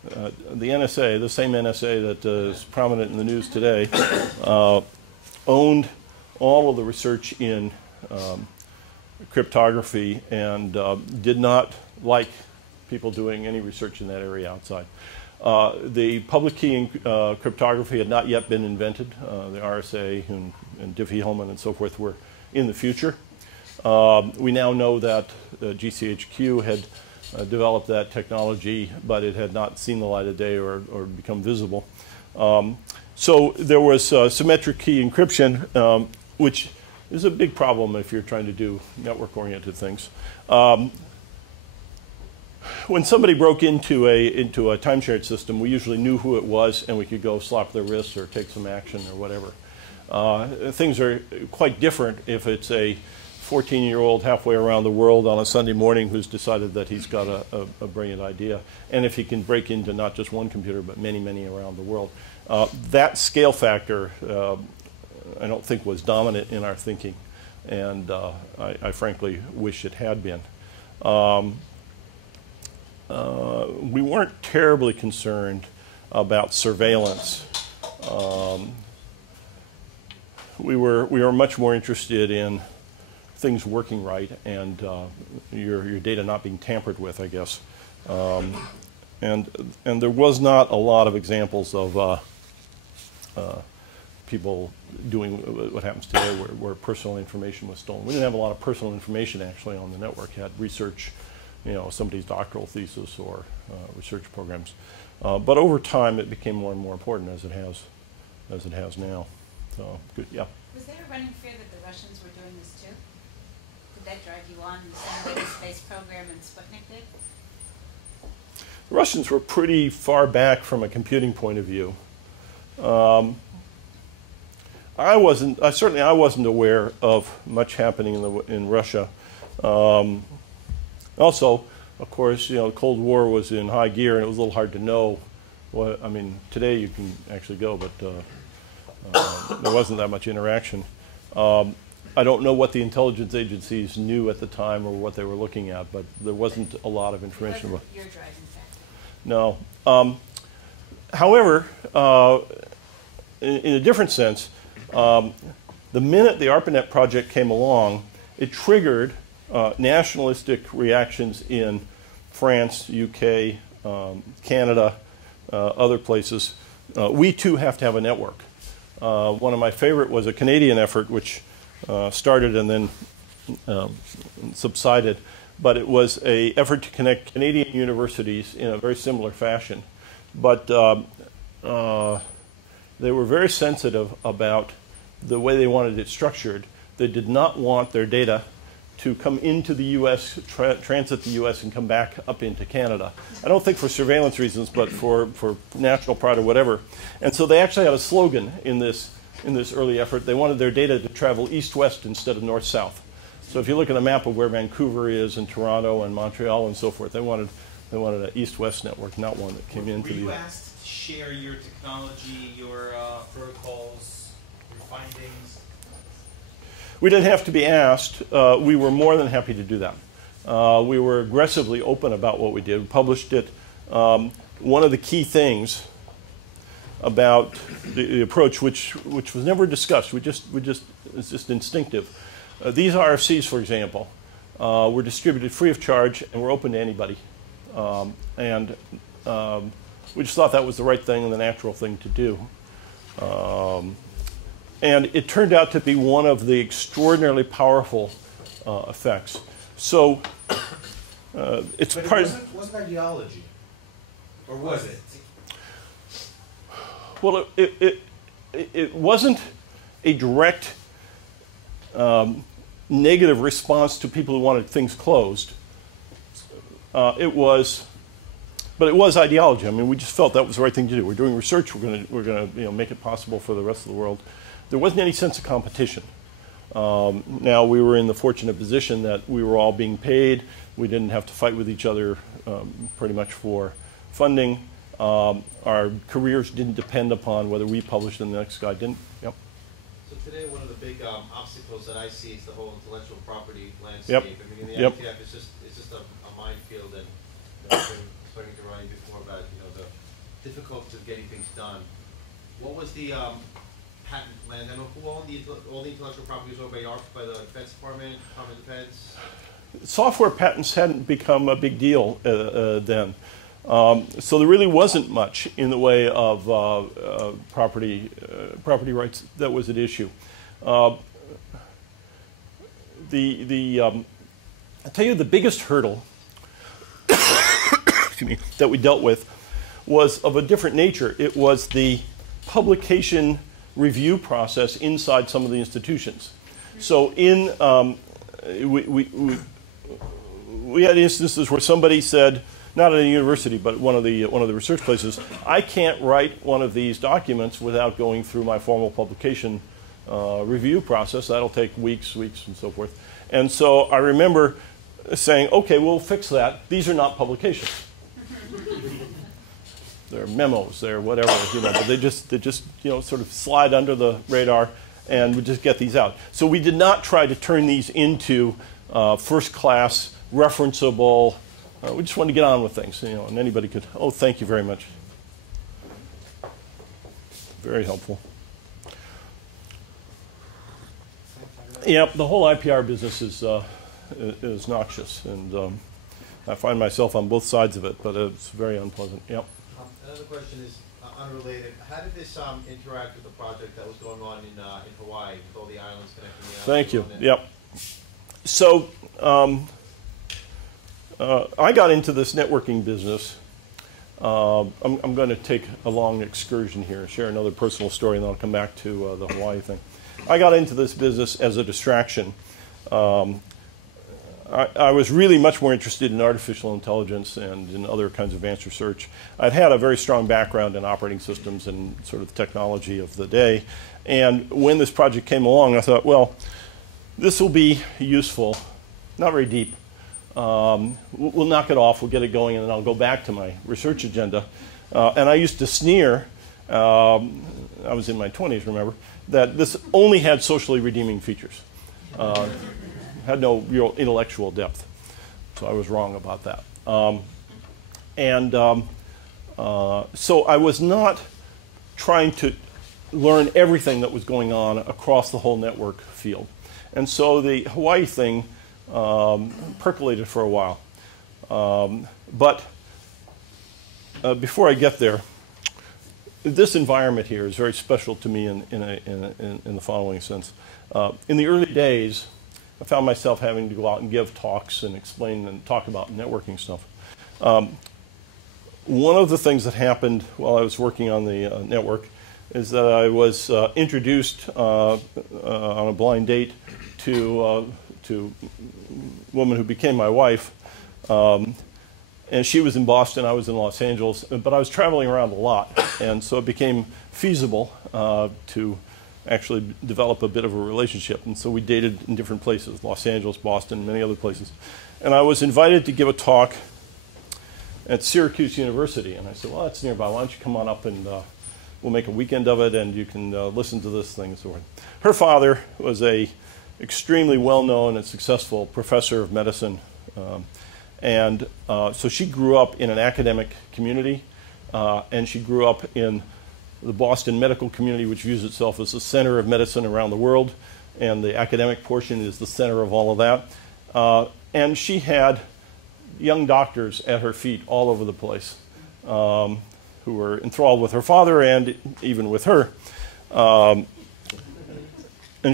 NSA, the same NSA that is prominent in the news today, owned all of the research in cryptography and did not like people doing any research in that area outside. The public key in cryptography had not yet been invented. The RSA and Diffie-Hellman and so forth were in the future. We now know that GCHQ had developed that technology, but it had not seen the light of day or become visible. So there was symmetric key encryption, which is a big problem if you're trying to do network-oriented things. When somebody broke into a time-shared system, we usually knew who it was, and we could go slap their wrists or take some action or whatever. Things are quite different if it's a 14-year-old halfway around the world on a Sunday morning who's decided that he's got a brilliant idea, and if he can break into not just one computer but many, many around the world. That scale factor, I don't think, was dominant in our thinking, and I frankly wish it had been. We weren't terribly concerned about surveillance. We were much more interested in things working right and your data not being tampered with, I guess. And there was not a lot of examples of people doing what happens today where personal information was stolen. We didn't have a lot of personal information actually on the network. It had research, somebody's doctoral thesis or research programs. But over time it became more and more important as it has now. So good, yeah. Was there a running fear that the Russians were doing this too? Did that drive you on the same way the space program and Sputnik did? The Russians were pretty far back from a computing point of view. I wasn't aware of much happening in Russia. Also, of course, the Cold War was in high gear, and it was a little hard to know what. I mean, today you can actually go, but there wasn't that much interaction. I don't know what the intelligence agencies knew at the time or what they were looking at, but there wasn't a lot of information about. Your driving factor. No. However, in a different sense, the minute the ARPANET project came along, it triggered nationalistic reactions in France, UK, Canada, other places. We too have to have a network. One of my favorite was a Canadian effort which started and then subsided, but it was an effort to connect Canadian universities in a very similar fashion. But they were very sensitive about the way they wanted it structured. They did not want their data to come into the U.S., transit the U.S., and come back up into Canada. I don't think for surveillance reasons, but for national pride or whatever. And so they actually had a slogan in this early effort. They wanted their data to travel east-west instead of north-south. So if you look at a map of where Vancouver is and Toronto and Montreal and so forth, they wanted an east-west network, not one that came into the. Were you asked to share your technology, your protocols, your findings? We didn't have to be asked. We were more than happy to do that. We were aggressively open about what we did. We published it. One of the key things about the approach, which was never discussed, it's just instinctive. These RFCs, for example, were distributed free of charge and were open to anybody. We just thought that was the right thing and the natural thing to do. And it turned out to be one of the extraordinarily powerful effects. So it's but part. It wasn't ideology, or was it? Well, it wasn't a direct negative response to people who wanted things closed. But it was ideology. I mean, we just felt that was the right thing to do. We're doing research. We're going to make it possible for the rest of the world. There wasn't any sense of competition. Now we were in the fortunate position that we were all being paid. We didn't have to fight with each other pretty much for funding. Our careers didn't depend upon whether we published and the next guy didn't. Yep. So today, one of the big obstacles that I see is the whole intellectual property landscape. Yep. I mean, in the Yep. ITF, it's just a minefield, and I've been explaining to Ryan before about the difficulties of getting things done. What was the patent land? I know who owned all the intellectual property was owned by the Defense Department, Department of Defense. Software patents hadn't become a big deal then. So there really wasn't much in the way of property rights that was at issue. I'll tell you the biggest hurdle excuse me, that we dealt with was of a different nature. It was the publication review process inside some of the institutions. So we had instances where somebody said, not at a university, but one of the research places, I can't write one of these documents without going through my formal publication review process. That'll take weeks, and so forth. And so I remember saying, okay, we'll fix that. These are not publications. They're memos, they're whatever, but they just sort of slide under the radar, and we just get these out. So we did not try to turn these into first-class, referenceable. We just wanted to get on with things, and anybody could. Oh, thank you very much. Very helpful. Yeah, the whole IPR business is noxious, and I find myself on both sides of it, but it's very unpleasant. Yep. Another question is unrelated. How did this interact with the project that was going on in Hawaii with all the islands connecting the islands? Thank you. Yep. So I got into this networking business. I'm going to take a long excursion here, share another personal story, and then I'll come back to the Hawaii thing. I got into this business as a distraction. I was really much more interested in artificial intelligence and in other kinds of advanced research. I'd had a very strong background in operating systems and sort of the technology of the day. And when this project came along, I thought, well, this will be useful, not very deep. We'll knock it off, we'll get it going, and then I'll go back to my research agenda. And I used to sneer, I was in my 20s, remember, that this only had socially redeeming features. Had no real intellectual depth. So I was wrong about that. So I was not trying to learn everything that was going on across the whole network field. And so the Hawaii thing percolated for a while. But before I get there, this environment here is very special to me in the following sense. In the early days, I found myself having to go out and give talks and explain and talk about networking stuff. One of the things that happened while I was working on the network is that I was introduced on a blind date to a woman who became my wife. And she was in Boston, I was in Los Angeles, but I was traveling around a lot. And so it became feasible to actually develop a bit of a relationship. And so we dated in different places, Los Angeles, Boston, many other places. And I was invited to give a talk at Syracuse University. And I said, well, that's nearby. Why don't you come on up and we'll make a weekend of it and you can listen to this thing and so forth. Her father was a extremely well-known and successful professor of medicine. So she grew up in an academic community, and she grew up in the Boston medical community, which views itself as the center of medicine around the world, and the academic portion is the center of all of that. And she had young doctors at her feet all over the place who were enthralled with her father and even with her. And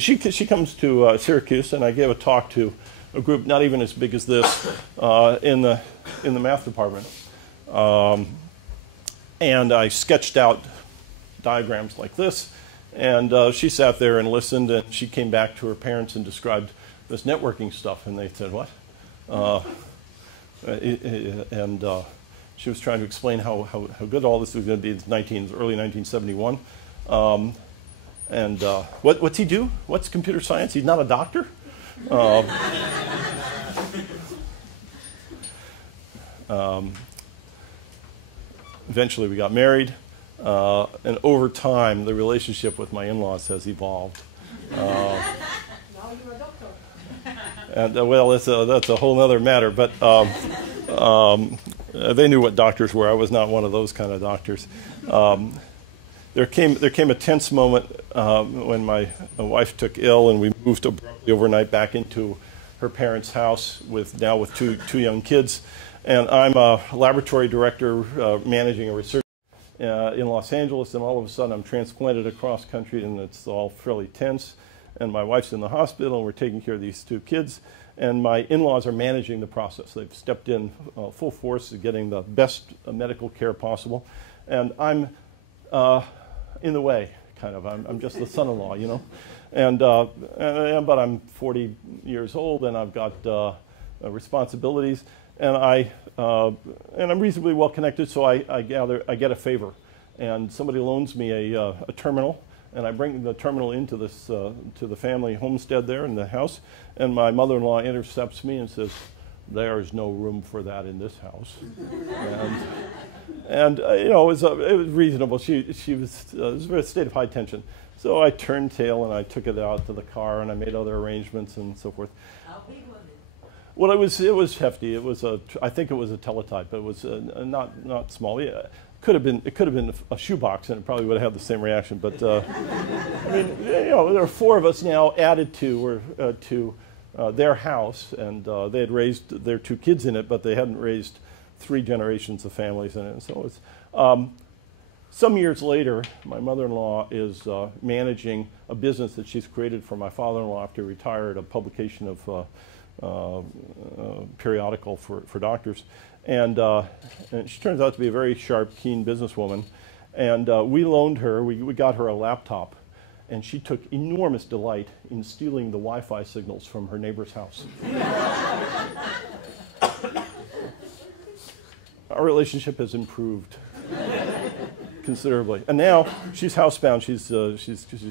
she comes to Syracuse, and I gave a talk to a group not even as big as this in the math department. And I sketched out diagrams like this, and she sat there and listened, and she came back to her parents and described this networking stuff, and they said, what? She was trying to explain how good all this was going to be in early 1971. What's he do? What's computer science? He's not a doctor? Eventually we got married, and over time the relationship with my in-laws has evolved. Now you're a doctor. And well, that's a whole other matter, but they knew what doctors were. I was not one of those kind of doctors. There came a tense moment when my wife took ill, and we moved abruptly overnight back into her parents' house with two young kids. And I'm a laboratory director managing a research in Los Angeles, and all of a sudden I'm transplanted across country, and it's all fairly tense. And my wife's in the hospital, and we're taking care of these two kids. And my in-laws are managing the process. They've stepped in full force to getting the best medical care possible. And I'm in the way, kind of. I'm just the son-in-law, you know. But I'm 40 years old, and I've got responsibilities, and I'm reasonably well connected. So I get a favor, and somebody loans me a terminal, and I bring the terminal into this to the family homestead there in the house, and my mother-in-law intercepts me and says, "There is no room for that in this house." And you know, it was reasonable. She was it was a state of high tension. So I turned tail and I took it out to the car, and I made other arrangements and so forth. How big was it? Well, it was hefty. It was I think it was a teletype, but it was not small. Yeah, it could have been a shoebox, and it probably would have had the same reaction. But I mean, you know, there are four of us now added to their house, and they had raised their two kids in it, but they hadn't raised 3 generations of families in it. And so it's some years later, my mother-in-law is managing a business that she's created for my father-in-law after he retired, a publication of periodical for doctors. And she turns out to be a very sharp, keen businesswoman. And we loaned her, we got her a laptop. and she took enormous delight in stealing the Wi-Fi signals from her neighbor's house. Our relationship has improved considerably. And now she's housebound. She's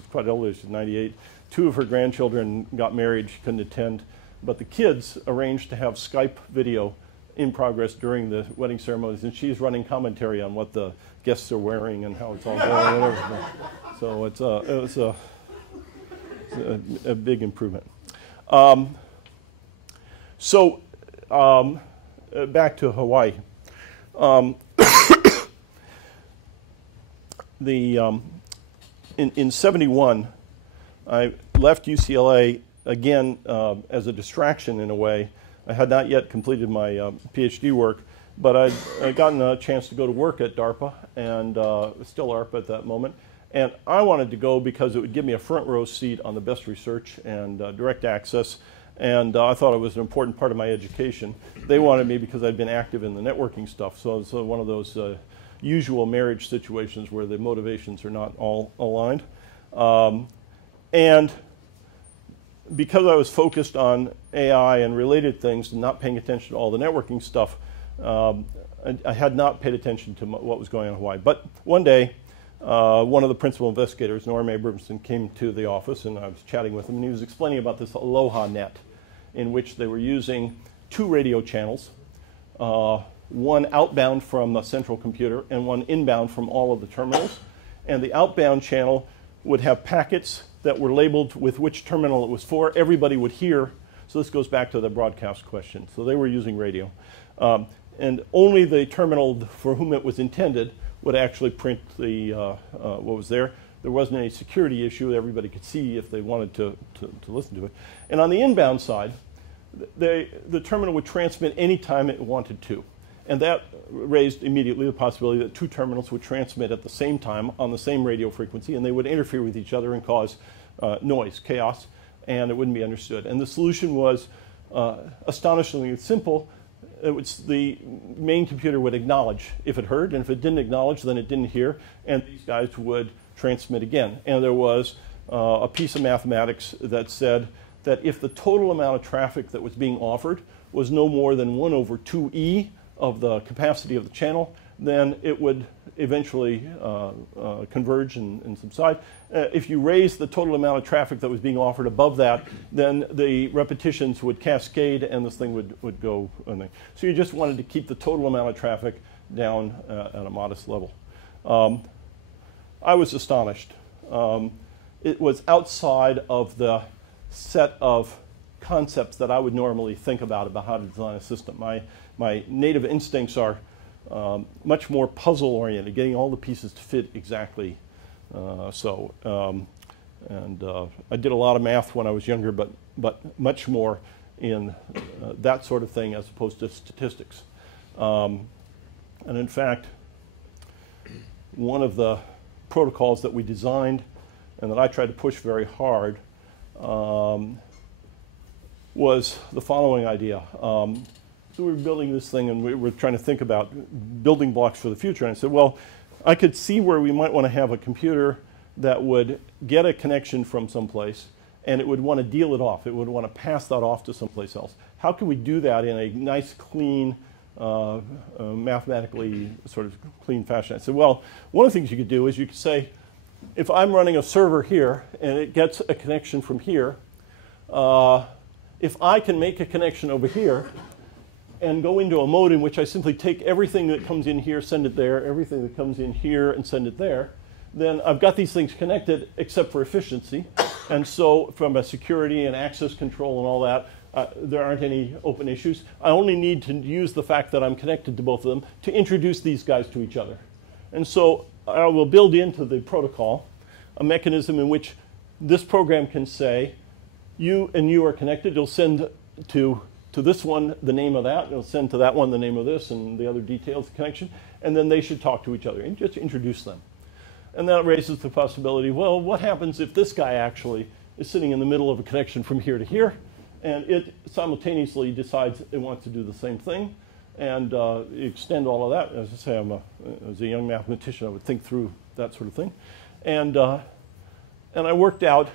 quite older. She's 98. 2 of her grandchildren got married. She couldn't attend. But the kids arranged to have Skype video in progress during the wedding ceremonies, and she's running commentary on what the guests are wearing and how it's all going and everything. So it was a big improvement. Back to Hawaii. In 71, I left UCLA again as a distraction in a way. I had not yet completed my PhD work, but I'd gotten a chance to go to work at DARPA, and still ARPA at that moment. And I wanted to go because it would give me a front row seat on the best research and direct access. And I thought it was an important part of my education. They wanted me because I'd been active in the networking stuff. So it's one of those usual marriage situations where the motivations are not all aligned. And because I was focused on AI and related things and not paying attention to all the networking stuff, I had not paid attention to what was going on in Hawaii. But one day, one of the principal investigators, Norm Abramson, came to the office, and I was chatting with him, and he was explaining about this Aloha net, in which they were using 2 radio channels, one outbound from the central computer and one inbound from all of the terminals. And the outbound channel would have packets that were labeled with which terminal it was for. Everybody would hear. So this goes back to the broadcast question. So they were using radio. And only the terminal for whom it was intended would actually print the what was there. There wasn't any security issue. Everybody could see if they wanted to listen to it. And on the inbound side, the terminal would transmit any time it wanted to. And that raised immediately the possibility that 2 terminals would transmit at the same time on the same radio frequency, and they would interfere with each other and cause noise, chaos, and it wouldn't be understood. And the solution was astonishingly simple. The main computer would acknowledge if it heard, and if it didn't acknowledge, then it didn't hear, and these guys would transmit again. And there was a piece of mathematics that said that if the total amount of traffic that was being offered was no more than 1 over 2e of the capacity of the channel, then it would eventually converge and subside. If you raise the total amount of traffic that was being offered above that, then the repetitions would cascade and this thing would go. So you just wanted to keep the total amount of traffic down at a modest level. I was astonished. It was outside of the set of concepts that I would normally think about how to design a system. My native instincts are much more puzzle-oriented, getting all the pieces to fit exactly. I did a lot of math when I was younger, but much more in that sort of thing as opposed to statistics. And in fact, one of the protocols that we designed and that I tried to push very hard was the following idea. So we were building this thing, and we were trying to think about building blocks for the future. And I said, well, I could see where we might want to have a computer that would get a connection from someplace, and it would want to deal it off. It would want to pass that off to someplace else. How can we do that in a nice, clean, mathematically sort of clean fashion? I said, well, one of the things you could do is you could say, if I'm running a server here, and it gets a connection from here, if I can make a connection over here, and go into a mode in which I simply take everything that comes in here, send it there, everything that comes in here, and send it there, then I've got these things connected except for efficiency. And so from a security and access control and all that, there aren't any open issues. I only need to use the fact that I'm connected to both of them to introduce these guys to each other. And so I will build into the protocol a mechanism in which this program can say, you and you are connected. You'll send to this one the name of that, it'll send to that one the name of this and the other details of the connection, and then they should talk to each other and just introduce them. And that raises the possibility, well, what happens if this guy actually is sitting in the middle of a connection from here to here, and it simultaneously decides it wants to do the same thing, and extend all of that. As I say, as a young mathematician, I would think through that sort of thing. And And I worked out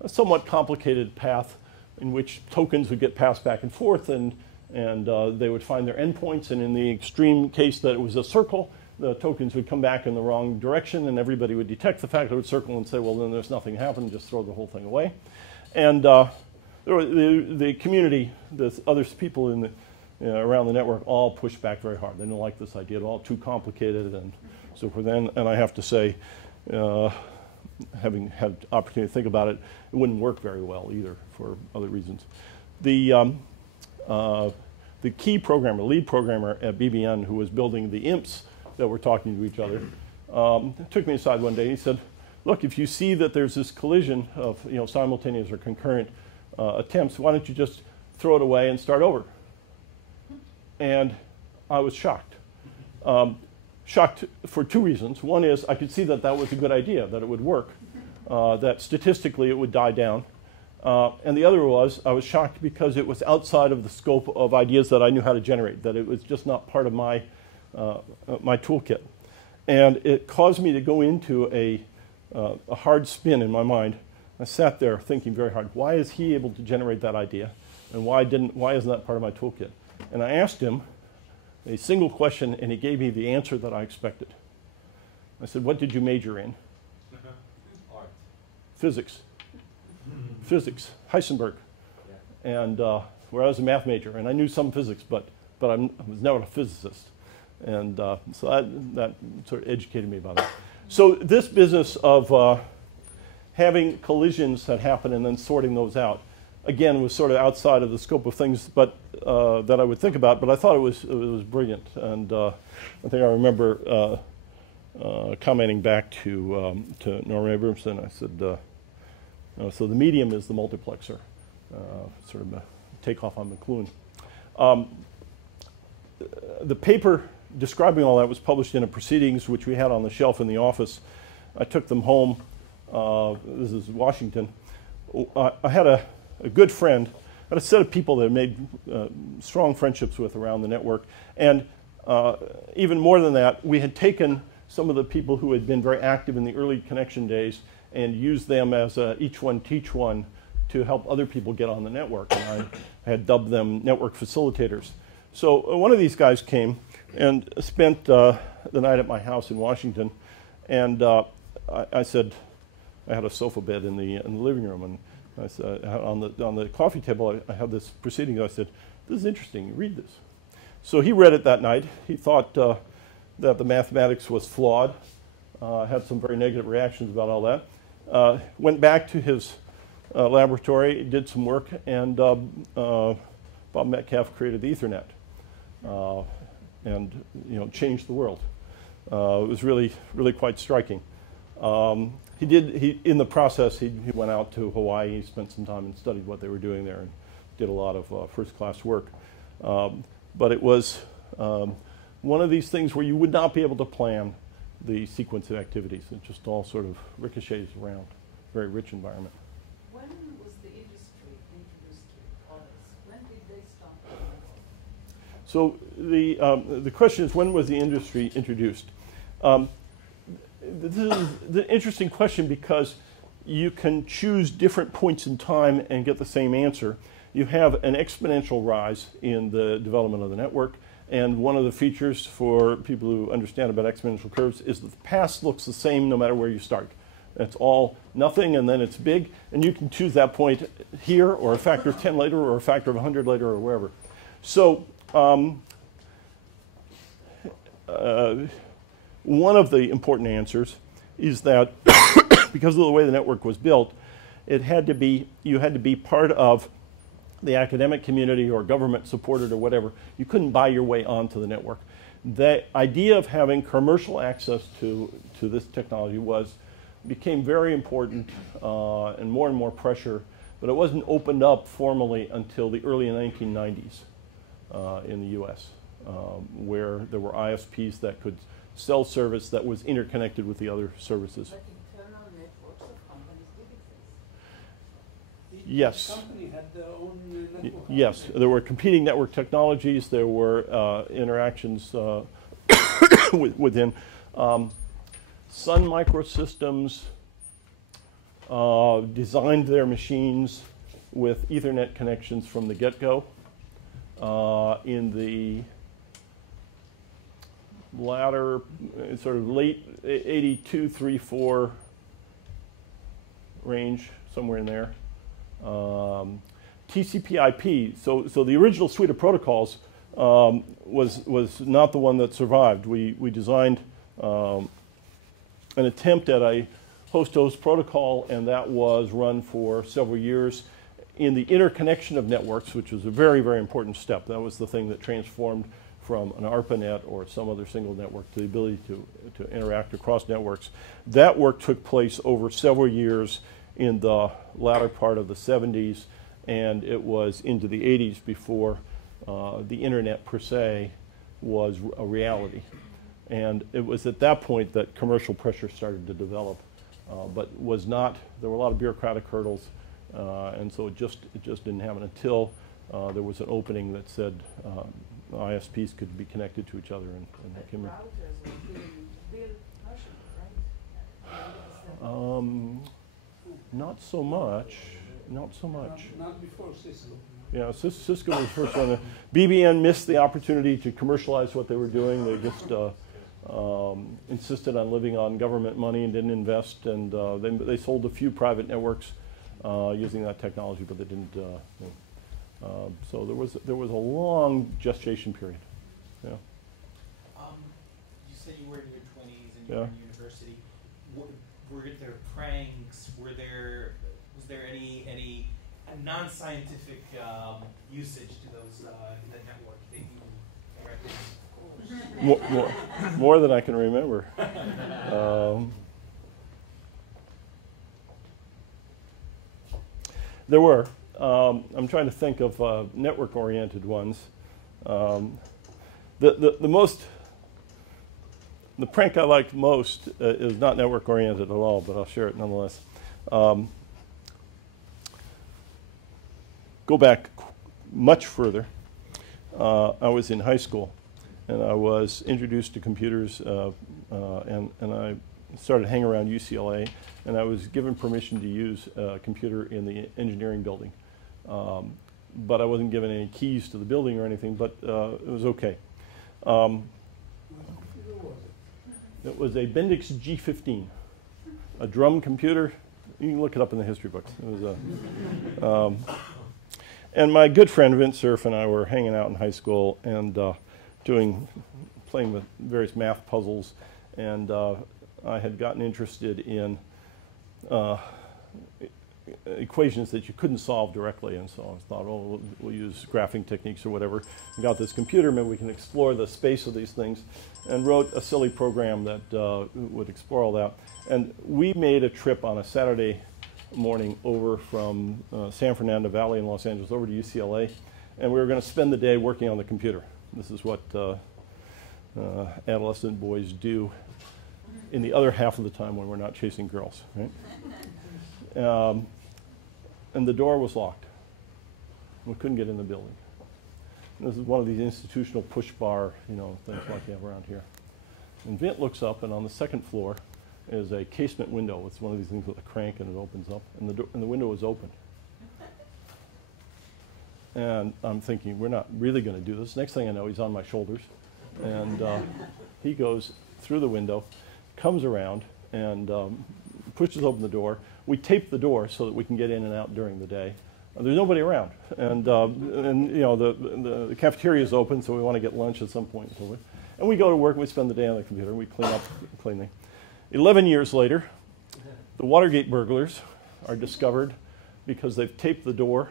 a somewhat complicated path in which tokens would get passed back and forth, and they would find their endpoints, and in the extreme case that it was a circle, the tokens would come back in the wrong direction, and everybody would detect the fact that it would circle and say, well, then there's nothing happened, just throw the whole thing away. And the community, the other people in around the network all pushed back very hard. They didn't like this idea at all, too complicated, and so for them, and I have to say, having had opportunity to think about it, it wouldn't work very well either for other reasons. The key programmer, lead programmer at BBN, who was building the imps that were talking to each other, took me aside one day and he said, look, if you see that there's this collision of simultaneous or concurrent attempts, why don't you just throw it away and start over? And I was shocked. Shocked for two reasons. One is I could see that that was a good idea, that it would work, that statistically it would die down. And the other was I was shocked because it was outside of the scope of ideas that I knew how to generate, that it was just not part of my toolkit. And it caused me to go into a hard spin in my mind. I sat there thinking very hard, why is he able to generate that idea? And why isn't that part of my toolkit? And I asked him a single question, and he gave me the answer that I expected. I said, what did you major in? Art. Physics. Physics, Heisenberg. Yeah. And where I was a math major, and I knew some physics, but I was never a physicist. And so that sort of educated me about it. So this business of having collisions that happen and then sorting those out, again, was sort of outside of the scope of things but that I would think about, but I thought it was brilliant. And I think I remember commenting back to Norm Abramson. I said, so the medium is the multiplexer, sort of a takeoff on McLuhan. The paper describing all that was published in a proceedings which we had on the shelf in the office. I took them home. This is Washington. I had a good friend, I had a set of people that I made strong friendships with around the network. And even more than that, we had taken some of the people who had been very active in the early connection days and used them as each one teach one to help other people get on the network. And I had dubbed them network facilitators. So one of these guys came and spent the night at my house in Washington. And I said, I had a sofa bed in the living room, and I said, on the coffee table, I had this proceeding. I said, this is interesting, read this. So he read it that night. He thought that the mathematics was flawed, had some very negative reactions about all that. Went back to his laboratory, did some work, and Bob Metcalfe created the Ethernet, and changed the world. It was really, really quite striking. In the process, he went out to Hawaii. He spent some time and studied what they were doing there and did a lot of first-class work. But it was one of these things where you would not be able to plan the sequence of activities. It just all sort of ricochets around. Very rich environment. When was the industry introduced to all this? When did they start? So the question is, when was the industry introduced? This is the interesting question because you can choose different points in time and get the same answer. You have an exponential rise in the development of the network, and one of the features for people who understand about exponential curves is that the past looks the same no matter where you start. It's all nothing and then it's big, and you can choose that point here or a factor of 10 later or a factor of 100 later or wherever. So one of the important answers is that because of the way the network was built, you had to be part of the academic community or government supported or whatever. You couldn't buy your way onto the network. The idea of having commercial access to this technology became very important and more pressure, but it wasn't opened up formally until the early 1990s in the US, where there were ISPs that could sell service that was interconnected with the other services. But internal networks of companies did exist. Yes. Each company had their own network. Yes, there were competing network technologies. There were interactions within. Sun Microsystems designed their machines with Ethernet connections from the get-go. In the latter, sort of late 82, 3, 4 range, somewhere in there. TCP/IP, so the original suite of protocols was not the one that survived. We designed an attempt at a host-to-host protocol, and that was run for several years in the interconnection of networks, which was a very, very important step. That was the thing that transformed from an ARPANET or some other single network to the ability to interact across networks. That work took place over several years in the latter part of the 70s, and it was into the 80s before the internet per se was a reality. And it was at that point that commercial pressure started to develop, but was not, there were a lot of bureaucratic hurdles, and so it just didn't happen until there was an opening that said ISPs could be connected to each other. And came in. Not so much. Not so much. Not before Cisco. Yeah, Cisco was the first one. BBN missed the opportunity to commercialize what they were doing. They just insisted on living on government money and didn't invest. And they sold a few private networks using that technology, but they didn't. So there was a long gestation period. Yeah. You said you were in your 20s and you were in university. Were there pranks? Was there any non-scientific usage to those the network that you recommend? More than I can remember. There were. I'm trying to think of network-oriented ones. The prank I liked most is not network-oriented at all, but I'll share it nonetheless. Go back much further. I was in high school, and I was introduced to computers, and I started hanging around UCLA, and I was given permission to use a computer in the engineering building. But I wasn't given any keys to the building or anything, but it was okay. It was a Bendix G15, a drum computer. You can look it up in the history books. It was and my good friend Vince Cerf and I were hanging out in high school and playing with various math puzzles, and I had gotten interested in equations that you couldn't solve directly, and so I thought, oh, we'll use graphing techniques or whatever. We got this computer, maybe we can explore the space of these things, and wrote a silly program that would explore all that. And we made a trip on a Saturday morning over from San Fernando Valley in Los Angeles over to UCLA, and we were going to spend the day working on the computer. This is what adolescent boys do in the other half of the time when we're not chasing girls, right? And the door was locked. We couldn't get in the building. And this is one of these institutional push bar, things like you have around here. And Vint looks up, and on the second floor is a casement window. It's one of these things with a crank, and it opens up, and the window was open. And I'm thinking, we're not really going to do this. Next thing I know, he's on my shoulders, and he goes through the window, comes around, and pushes open the door. We tape the door so that we can get in and out during the day. There's nobody around, and the cafeteria is open, so we want to get lunch at some point. And we go to work. We spend the day on the computer. We clean up, cleaning. 11 years later, the Watergate burglars are discovered because they've taped the door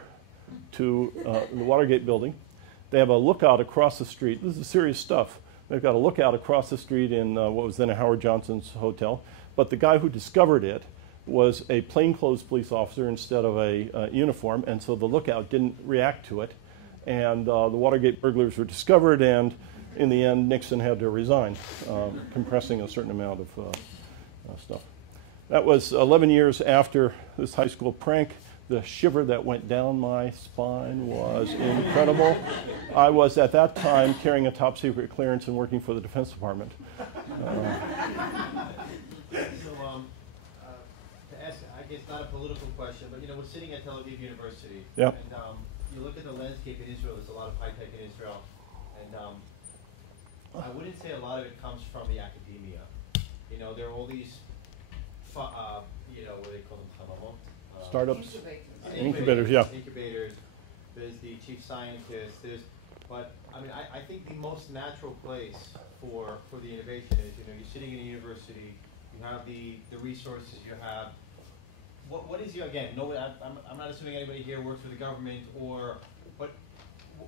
to the Watergate building. They have a lookout across the street. This is serious stuff. They've got a lookout across the street in what was then a Howard Johnson's hotel. But the guy who discovered it was a plainclothes police officer instead of a uniform, and so the lookout didn't react to it. And the Watergate burglars were discovered, and in the end, Nixon had to resign, compressing a certain amount of stuff. That was 11 years after this high school prank. The shiver that went down my spine was incredible. I was, at that time, carrying a top-secret clearance and working for the Defense Department. To ask, I guess not a political question, but we're sitting at Tel Aviv University, Yeah. and you look at the landscape in Israel. There's a lot of high tech in Israel, and I wouldn't say a lot of it comes from the academia. There are all these, what do they call them, chamamot? Startups, Incubators. incubators, yeah. Incubators. There's the chief scientist. But I mean, I think the most natural place for the innovation is, you're sitting in a university, you have the resources you have. What is your, again, no, I'm not assuming anybody here works for the government, or, but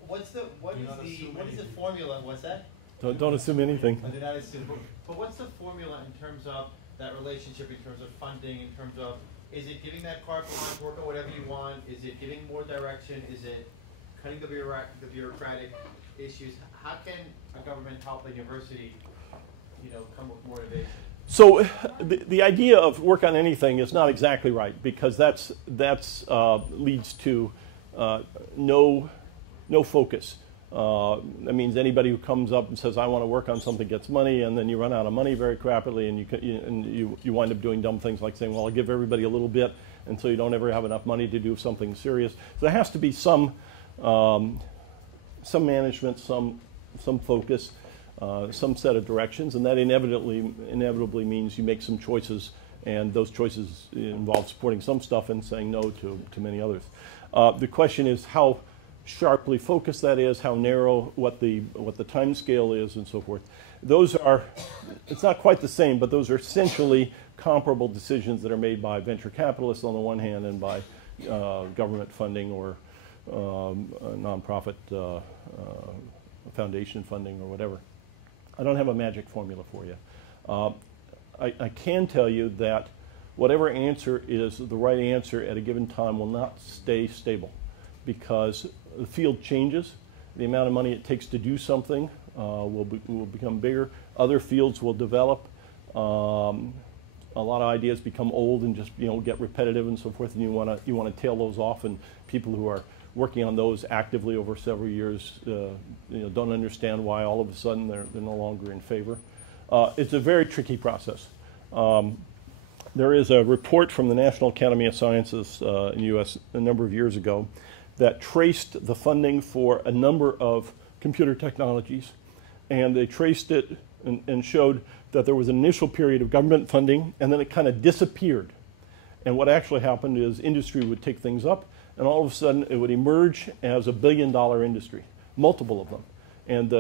what is the formula? What's that? Don't assume anything. I did not assume. But what's the formula in terms of that relationship, in terms of funding, in terms of, is it giving that carte blanche, work on whatever you want? Is it giving more direction? Is it cutting the bureaucratic issues? How can a government help a university, come with more innovation? So the idea of work on anything is not exactly right, because that's leads to no focus. That means anybody who comes up and says, I want to work on something, gets money, and then you run out of money very rapidly, and you wind up doing dumb things like saying, well, I'll give everybody a little bit, and so you don't ever have enough money to do something serious. So there has to be some management, some focus, some set of directions, and that inevitably means you make some choices, and those choices involve supporting some stuff and saying no to many others. The question is how sharply focused that is, how narrow, what the time scale is, and so forth. Those are, it's not quite the same, but those are essentially comparable decisions that are made by venture capitalists on the one hand, and by government funding or nonprofit foundation funding or whatever. I don't have a magic formula for you. I can tell you that whatever answer is the right answer at a given time will not stay stable, because the field changes. The amount of money it takes to do something will become bigger. Other fields will develop. A lot of ideas become old and just get repetitive and so forth, and you want to tail those off. And people who are working on those actively over several years don't understand why all of a sudden they're no longer in favor. It's a very tricky process. There is a report from the National Academy of Sciences in the U.S. a number of years ago that traced the funding for a number of computer technologies, and they traced it and showed that there was an initial period of government funding, and then it kind of disappeared. And what actually happened is industry would take things up, and all of a sudden it would emerge as a billion-dollar industry, multiple of them. And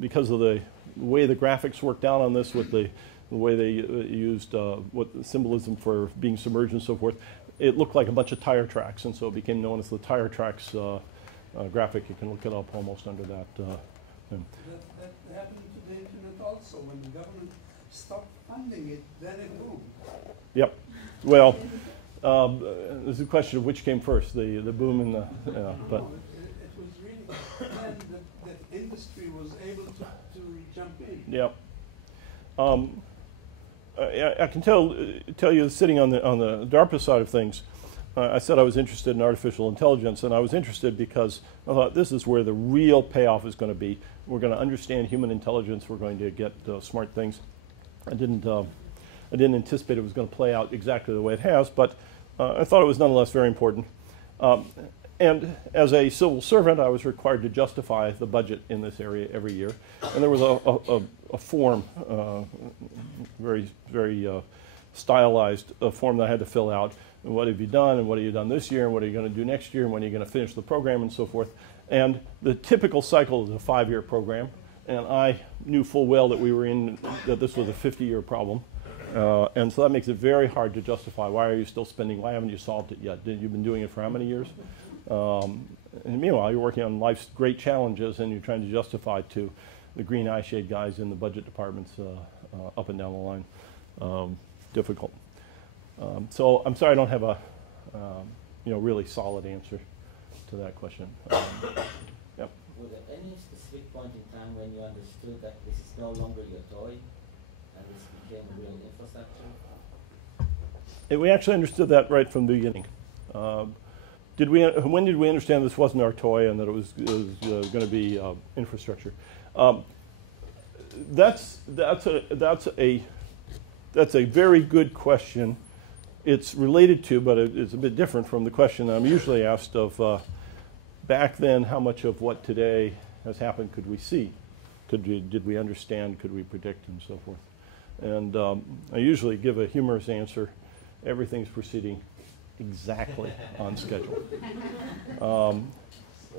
because of the way the graphics worked out on this, with the way they used what symbolism for being submerged and so forth, it looked like a bunch of tire tracks, and so it became known as the tire tracks graphic. You can look it up almost under that. That happened to the internet also. When the government stopped funding it, then it boomed. Yep. Well, there's a question of which came first, the boom and the. But no, it was really then that industry was able to jump in. Yep. I can tell you, sitting on the DARPA side of things, I said I was interested in artificial intelligence, and I was interested because I thought this is where the real payoff is going to be. We're going to understand human intelligence. We're going to get smart things. I didn't anticipate it was going to play out exactly the way it has, but I thought it was nonetheless very important. And as a civil servant, I was required to justify the budget in this area every year. And there was a form, very stylized form that I had to fill out. And what have you done, and what have you done this year, and what are you going to do next year, and when are you going to finish the program, and so forth. And the typical cycle is a 5-year program. And I knew full well that this was a 50-year problem. And so that makes it very hard to justify. Why are you still spending? Why haven't you solved it yet? You've been doing it for how many years? And meanwhile, you're working on life's great challenges, and you're trying to justify to the green eye shade guys in the budget departments up and down the line. Difficult. So I'm sorry I don't have a really solid answer to that question. Yep. Was there any specific point in time when you understood that this is no longer your toy and this became real infrastructure? We actually understood that right from the beginning. When did we understand this wasn't our toy and that it was going to be infrastructure? That's a very good question, it's related to, but it's a bit different from the question I'm usually asked of back then, how much of what today has happened could we see? Did we understand? Could we predict? And so forth. And I usually give a humorous answer. Everything's proceeding exactly on schedule.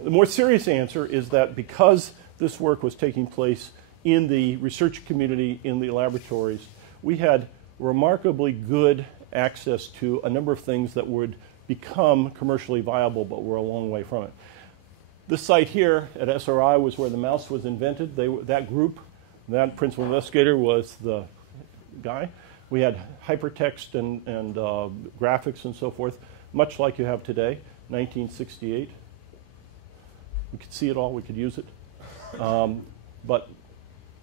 The more serious answer is that because this work was taking place in the research community, in the laboratories, we had remarkably good access to a number of things that would become commercially viable, but were a long way from it. This site here at SRI was where the mouse was invented. That group, that principal investigator was the guy. We had hypertext and graphics and so forth, much like you have today, 1968. We could see it all, we could use it. But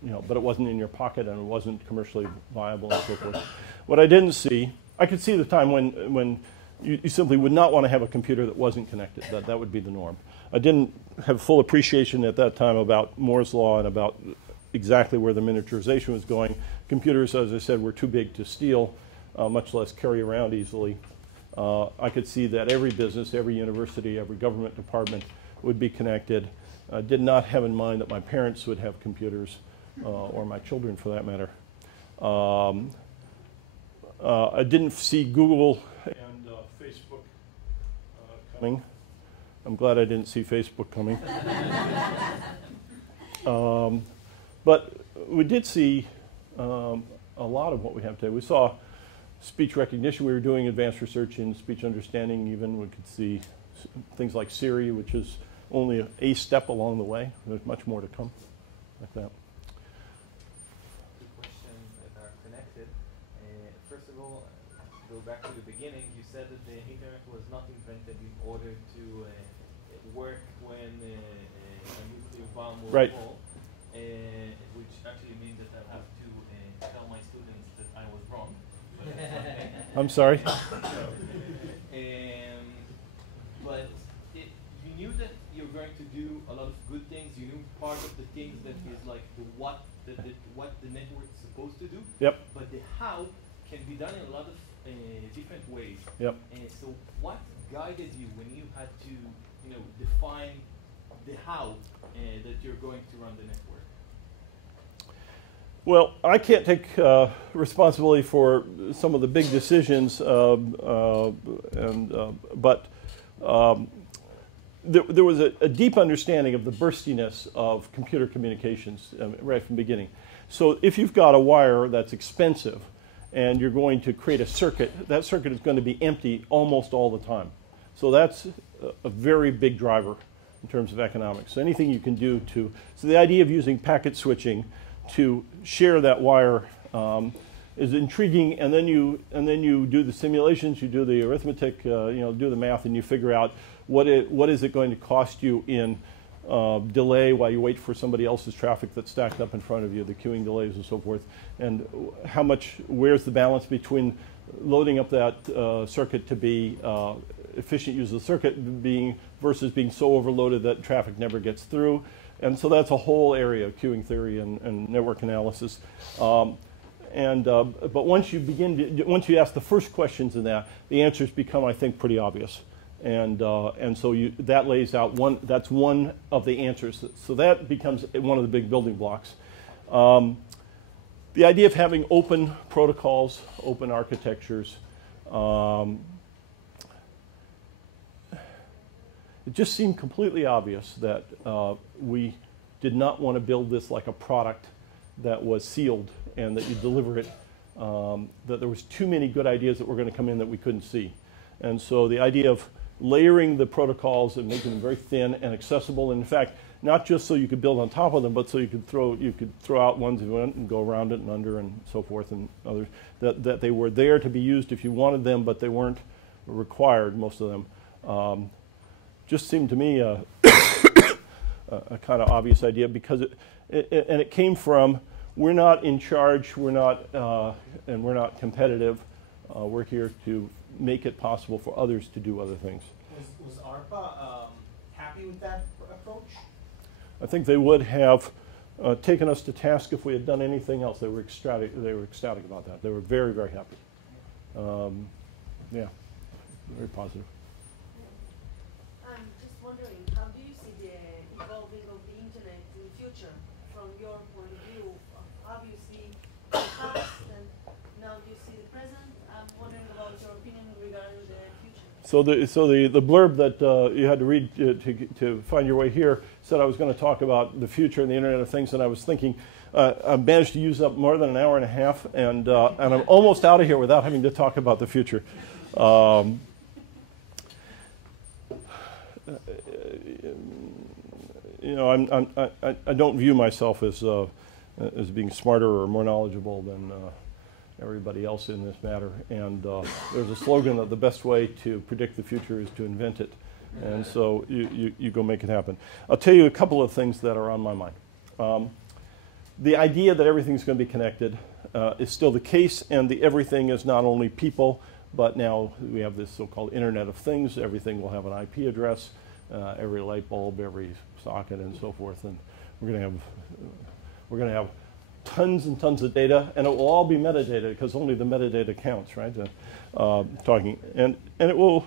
it wasn't in your pocket and it wasn't commercially viable and so forth. What I didn't see, I could see the time when you simply would not want to have a computer that wasn't connected. That would be the norm. I didn't have full appreciation at that time about Moore's law and about exactly where the miniaturization was going. Computers, as I said, were too big to steal, much less carry around easily. I could see that every business, every university, every government department would be connected. I did not have in mind that my parents would have computers, or my children for that matter. I didn't see Google and Facebook coming. I'm glad I didn't see Facebook coming. But we did see a lot of what we have today. We saw speech recognition. We were doing advanced research in speech understanding even. We could see things like Siri, which is only a step along the way. There's much more to come like that. Two questions that are connected. First of all, to go back to the beginning, you said that the internet was not invented in order to work when a nuclear bomb will fall, which actually means that I'll have to tell my students that I was wrong. I'm sorry? But you knew that you're going to do a lot of good things. You knew part of the things that is like what the network is supposed to do. Yep. But the how can be done in a lot of different ways. Yep. So what guided you when you had to define the how that you're going to run the network? Well, I can't take responsibility for some of the big decisions, but there was a deep understanding of the burstiness of computer communications right from the beginning. So if you've got a wire that's expensive and you're going to create a circuit, that circuit is going to be empty almost all the time. So that's a very big driver in terms of economics. So anything you can do so the idea of using packet switching to share that wire is intriguing, and then you do the simulations, you do the arithmetic, do the math, and you figure out what is it going to cost you in delay while you wait for somebody else's traffic that's stacked up in front of you, the queuing delays and so forth, and where's the balance between loading up that circuit to be efficient use of the circuit versus being so overloaded that traffic never gets through. And so that's a whole area of queuing theory and network analysis. But once you ask the first questions in that, the answers become, I think, pretty obvious. And so that lays out that's one of the answers. So that becomes one of the big building blocks. The idea of having open protocols, open architectures, it just seemed completely obvious that we did not want to build this like a product that was sealed and that you deliver it, that there was too many good ideas that were going to come in that we couldn't see. And so the idea of layering the protocols and making them very thin and accessible, and in fact, not just so you could build on top of them, but so you could throw out ones if you want and go around it and under and so forth, and others, that they were there to be used if you wanted them, but they weren't required, most of them. Just seemed to me a kind of obvious idea, because it came from, we're not in charge, we're not competitive. We're here to make it possible for others to do other things. Was ARPA happy with that approach? I think they would have taken us to task if we had done anything else. They were ecstatic about that. They were very, very happy. yeah, very positive. I'm just wondering, how do you see the evolving of the internet in the future from your point of view? Obviously, the past, and now do you see the present? I'm wondering about your opinion regarding the future. So the blurb that you had to read to find your way here said I was going to talk about the future and the Internet of Things, and I was thinking I managed to use up more than an hour and a half, and I'm almost out of here without having to talk about the future. You know, I don't view myself as being smarter or more knowledgeable than everybody else in this matter. And there's a slogan that the best way to predict the future is to invent it. And so you go make it happen. I'll tell you a couple of things that are on my mind. The idea that everything's going to be connected is still the case, and the everything is not only people, but now we have this so-called Internet of Things. Everything will have an IP address, every light bulb, every socket, and so forth. And we're going to have tons and tons of data, and it will all be metadata because only the metadata counts, right? And it will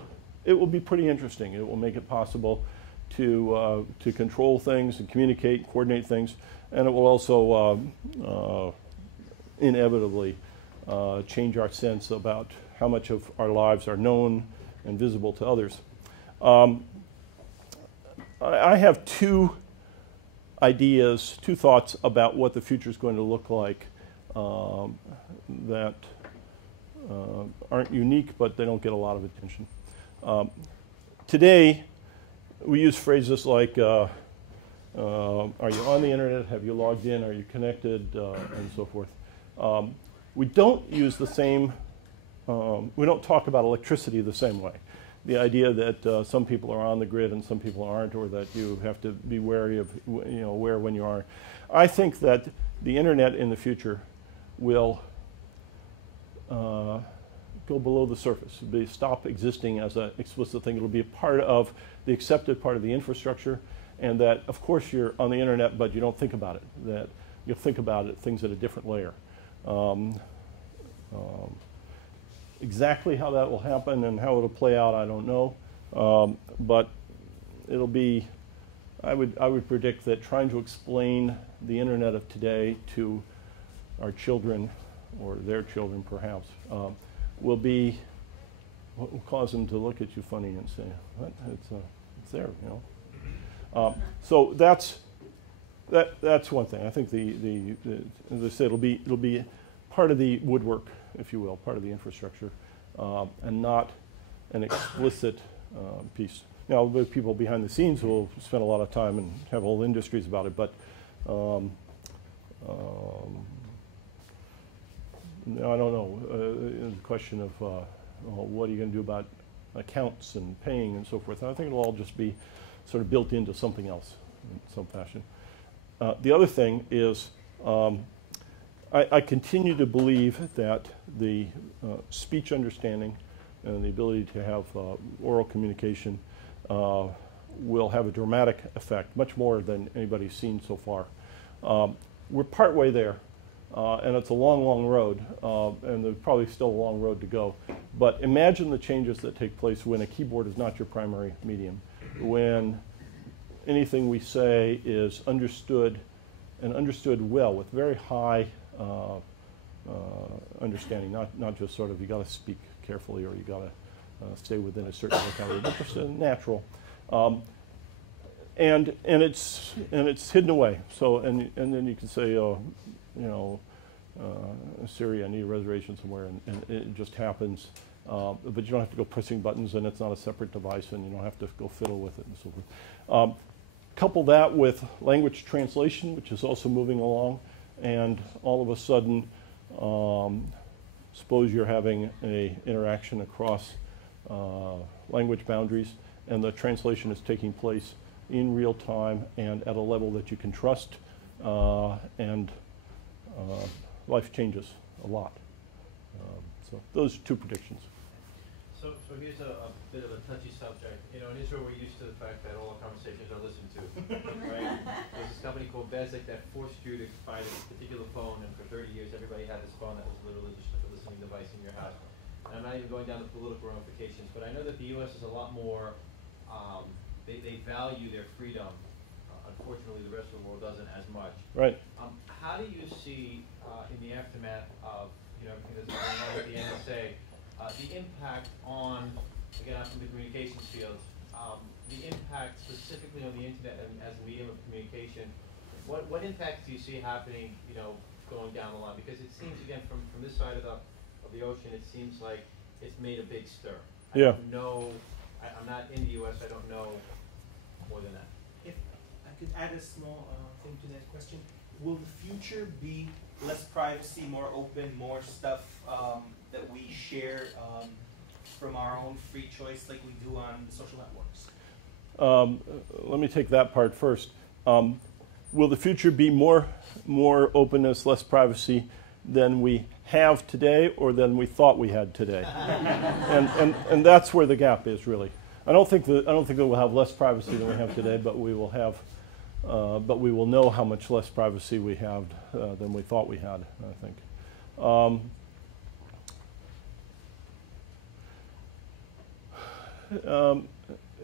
be pretty interesting. It will make it possible to control things and communicate, coordinate things, and it will also inevitably change our sense about how much of our lives are known and visible to others. I have two ideas, two thoughts about what the future is going to look like that aren't unique, but they don't get a lot of attention. Today, we use phrases like, are you on the internet? Have you logged in? Are you connected? And so forth. We don't use the same, we don't talk about electricity the same way. The idea that some people are on the grid and some people aren't, or that you have to be wary of, where when you are. I think that the internet in the future will go below the surface. It'll stop existing as an explicit thing. It'll be a part of the accepted part of the infrastructure, and that, of course, you're on the internet, but you don't think about it. That you'll think about it, things at a different layer. Exactly how that will happen and how it'll play out, I don't know. But it'll be, I would predict that trying to explain the internet of today to our children, or their children perhaps, will be what will cause them to look at you funny and say, what? It's there, So that's one thing. I think as I said, it'll be part of the woodwork, if you will, part of the infrastructure, and not an explicit piece. Now, the people behind the scenes will spend a lot of time and have whole industries about it, but I don't know. The question of what are you going to do about accounts and paying and so forth, I think it'll all just be sort of built into something else in some fashion. The other thing is, I continue to believe that the speech understanding and the ability to have oral communication will have a dramatic effect, much more than anybody's seen so far. We're partway there, and it's a long, long road, and there's probably still a long road to go. But imagine the changes that take place when a keyboard is not your primary medium, when anything we say is understood, and understood well with very high understanding, not just sort of you got to speak carefully or you got to stay within a certain vocabulary, but just natural, and it's hidden away. So and then you can say, Siri, I need a reservation somewhere, and it just happens. But you don't have to go pressing buttons, and it's not a separate device, and you don't have to go fiddle with it and so forth. Couple that with language translation, which is also moving along. And all of a sudden, suppose you're having an interaction across language boundaries, and the translation is taking place in real time and at a level that you can trust, and life changes a lot. So those are two predictions. So here's a bit of a touchy subject. In Israel, we're used to the fact that all our conversations are listened to, right? There's this company called Bezik that forced you to buy this particular phone, and for 30 years, everybody had this phone that was literally just like a listening device in your house. and I'm not even going down the political ramifications, but I know that the U.S. is a lot more, they value their freedom. Unfortunately, the rest of the world doesn't as much. Right. How do you see, in the aftermath of everything that's going on with the NSA, the impact on, again, I'm from the communications field, the impact specifically on the internet as a medium of communication? What impacts do you see happening, going down the line? Because it seems, again, from this side of the ocean, it seems like it's made a big stir. I don't know. I'm not in the U.S. I don't know more than that. If I could add a small thing to that question, will the future be less privacy, more open, more stuff that we share from our own free choice, like we do on the social networks? Let me take that part first. Will the future be more openness, less privacy than we have today, or than we thought we had today? and that's where the gap is, really. I don't think that we'll have less privacy than we have today, but we will have, but we will know how much less privacy we have than we thought we had, I think.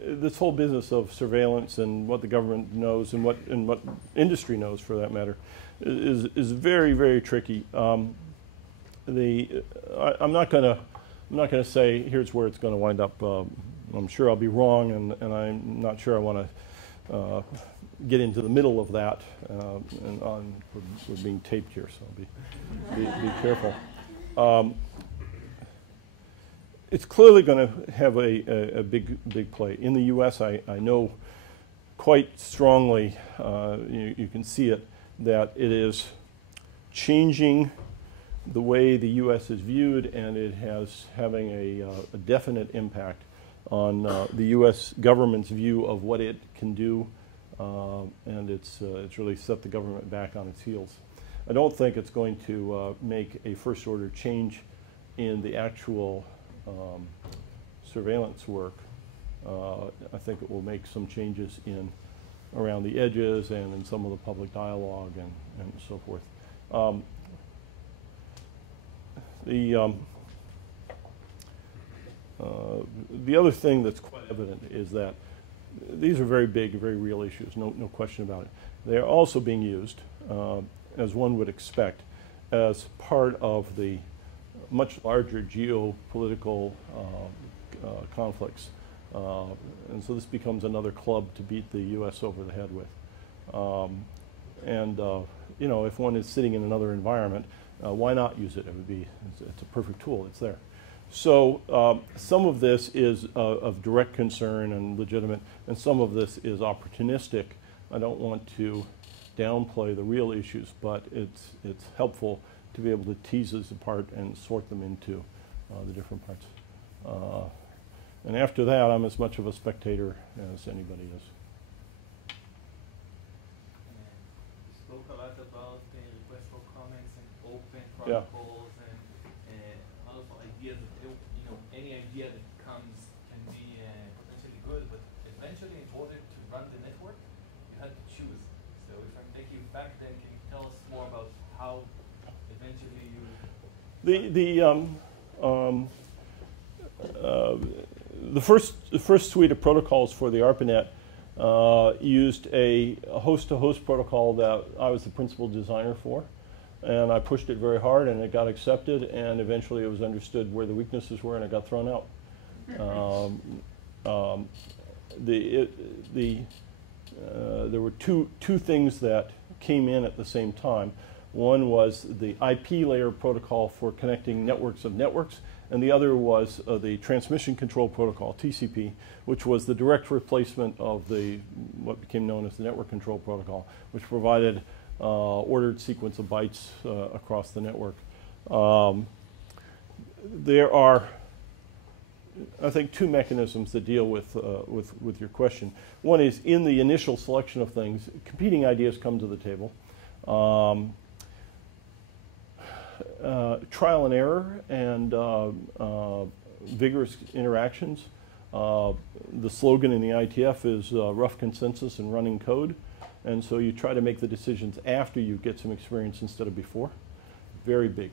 This whole business of surveillance and what the government knows and what industry knows, for that matter, is very, very tricky. I'm not going to say here's where it's going to wind up. I'm sure I'll be wrong, and I'm not sure I want to get into the middle of that. And we're being taped here, so be careful. It's clearly going to have a big play. In the U.S., I know quite strongly, you can see it, that it is changing the way the U.S. is viewed, and it has having a definite impact on the U.S. government's view of what it can do, and it's really set the government back on its heels. I don't think it's going to make a first-order change in the actual surveillance work. I think it will make some changes around the edges and in some of the public dialogue and so forth. The other thing that's quite evident is that these are very big, very real issues, no question about it. They are also being used, as one would expect, as part of the much larger geopolitical conflicts. And so this becomes another club to beat the U.S. over the head with. If one is sitting in another environment, why not use it? It's a perfect tool. It's there. So some of this is of direct concern and legitimate, and some of this is opportunistic. I don't want to downplay the real issues, but it's helpful to be able to tease this apart and sort them into the different parts. And after that, I'm as much of a spectator as anybody is. You spoke a lot about the request for comments and open protocols and also ideas that, any idea that comes can be potentially good, but eventually in order to run the network, you had to choose. So if I take you back then, can you tell us more about how eventually you... The first suite of protocols for the ARPANET used a host-to-host protocol that I was the principal designer for, and I pushed it very hard, and it got accepted, and eventually it was understood where the weaknesses were, and it got thrown out. There were two things that came in at the same time. One was the IP layer protocol for connecting networks of networks, and the other was the transmission control protocol, TCP, which was the direct replacement of what became known as the network control protocol, which provided ordered sequence of bytes across the network. There are, I think, two mechanisms that deal with your question. One is in the initial selection of things, competing ideas come to the table. Trial and error and vigorous interactions. The slogan in the ITF is rough consensus and running code. And so you try to make the decisions after you get some experience instead of before. Very big.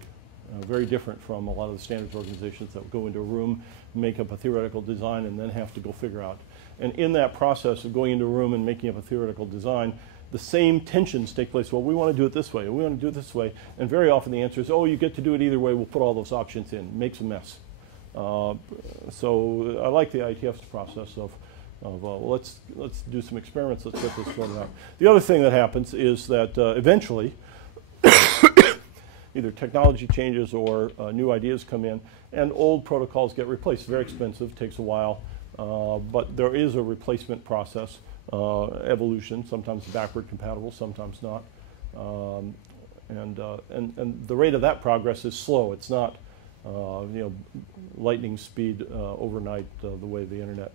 very different from a lot of the standards organizations that go into a room, make up a theoretical design, and then have to go figure out. And in that process of going into a room and making up a theoretical design, the same tensions take place. Well, we want to do it this way, and we want to do it this way. And very often the answer is, oh, you get to do it either way. We'll put all those options in. It makes a mess. So I like the IETF's process of let's do some experiments. Let's get this sorted out. The other thing that happens is that eventually either technology changes or new ideas come in, and old protocols get replaced. Very expensive, takes a while, but there is a replacement process, evolution, sometimes backward compatible, sometimes not. And the rate of that progress is slow. It's not lightning speed overnight the way the internet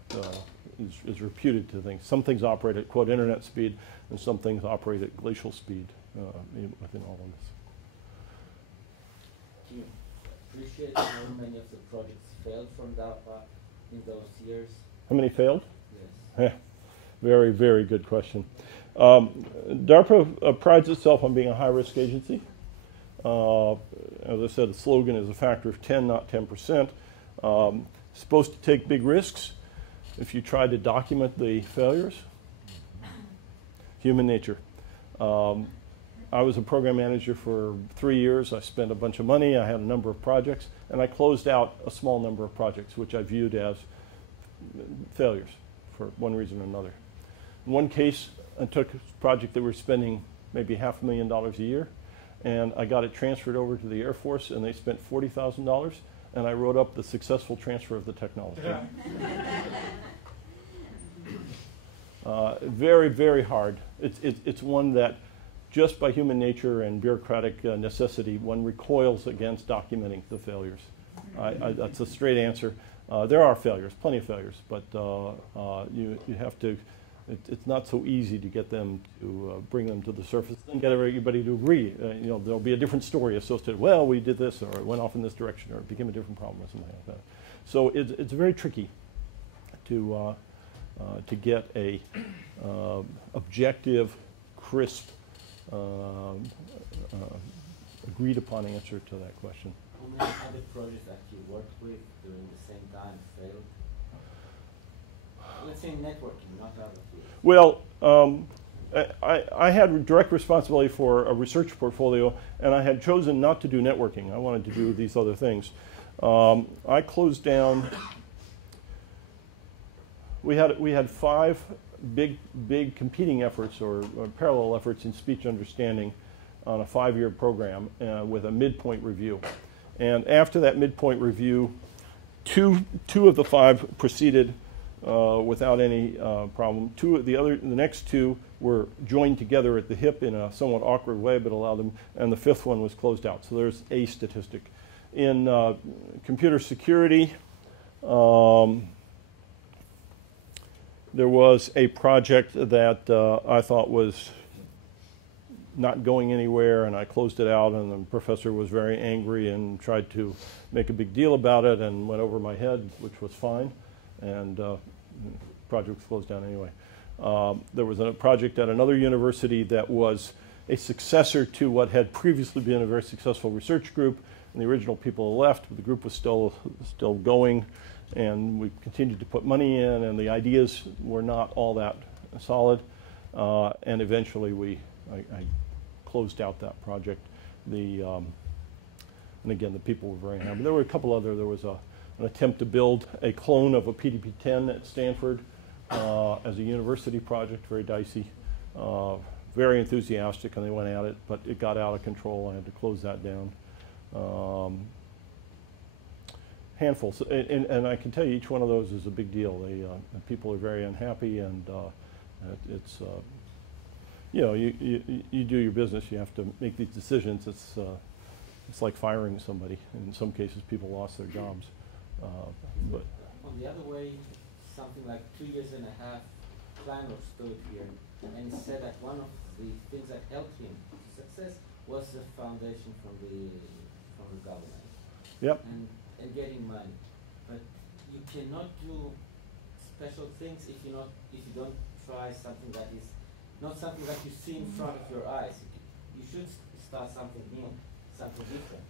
is reputed to things. Some things operate at, quote, internet speed, and some things operate at glacial speed within all of this. Do you appreciate how many of the projects failed from DARPA in those years? How many failed? Yes. Very, very good question. DARPA prides itself on being a high-risk agency. As I said, the slogan is a factor of 10, not 10%. Supposed to take big risks. If you try to document the failures, human nature. I was a program manager for 3 years. I spent a bunch of money. I had a number of projects, and I closed out a small number of projects, which I viewed as failures for one reason or another. In one case, I took a project that we were spending maybe $500,000 a year, and I got it transferred over to the Air Force, and they spent $40,000, and I wrote up the successful transfer of the technology. Very, very hard. It's one that just by human nature and bureaucratic necessity, one recoils against documenting the failures. That's a straight answer. There are failures, plenty of failures, but you have to, it's not so easy to get them to bring them to the surface and get everybody to agree. There'll be a different story associated, well, we did this, or it went off in this direction, or it became a different problem, or something like that. So it's very tricky to get a objective, crisp, agreed upon answer to that question. How many other projects that you worked with during the same time failed? Let's say networking, not other fields. Well, I had direct responsibility for a research portfolio, and I had chosen not to do networking. I wanted to do these other things. I closed down. We had 5 big competing efforts or parallel efforts in speech understanding on a 5-year program with a midpoint review. And after that midpoint review, two of the 5 proceeded without any problem. The next 2 were joined together at the hip in a somewhat awkward way, but allowed them, and the 5th one was closed out. So there's a statistic. In computer security, there was a project that I thought was not going anywhere, and I closed it out, and the professor was very angry and tried to make a big deal about it and went over my head, which was fine, and the project was closed down anyway. There was a project at another university that was a successor to what had previously been a very successful research group, and the original people left, but the group was still going, and we continued to put money in, and the ideas were not all that solid, and eventually I closed out that project. And again, the people were very happy. There were a couple other. There was an attempt to build a clone of a PDP-10 at Stanford as a university project, very dicey, very enthusiastic, and they went at it, but it got out of control. I had to close that down. Handfuls, and I can tell you each one of those is a big deal. People are very unhappy, and it's you do your business. You have to make these decisions. It's like firing somebody. In some cases, people lost their jobs. But on the other way, something like 2.5 years, Kleiner stood here and said that one of the things that helped him to success was the foundation from the government. Yep. And getting money, but you cannot do special things if you don't try something that is not something that you see in front of your eyes. You should start something new, something different.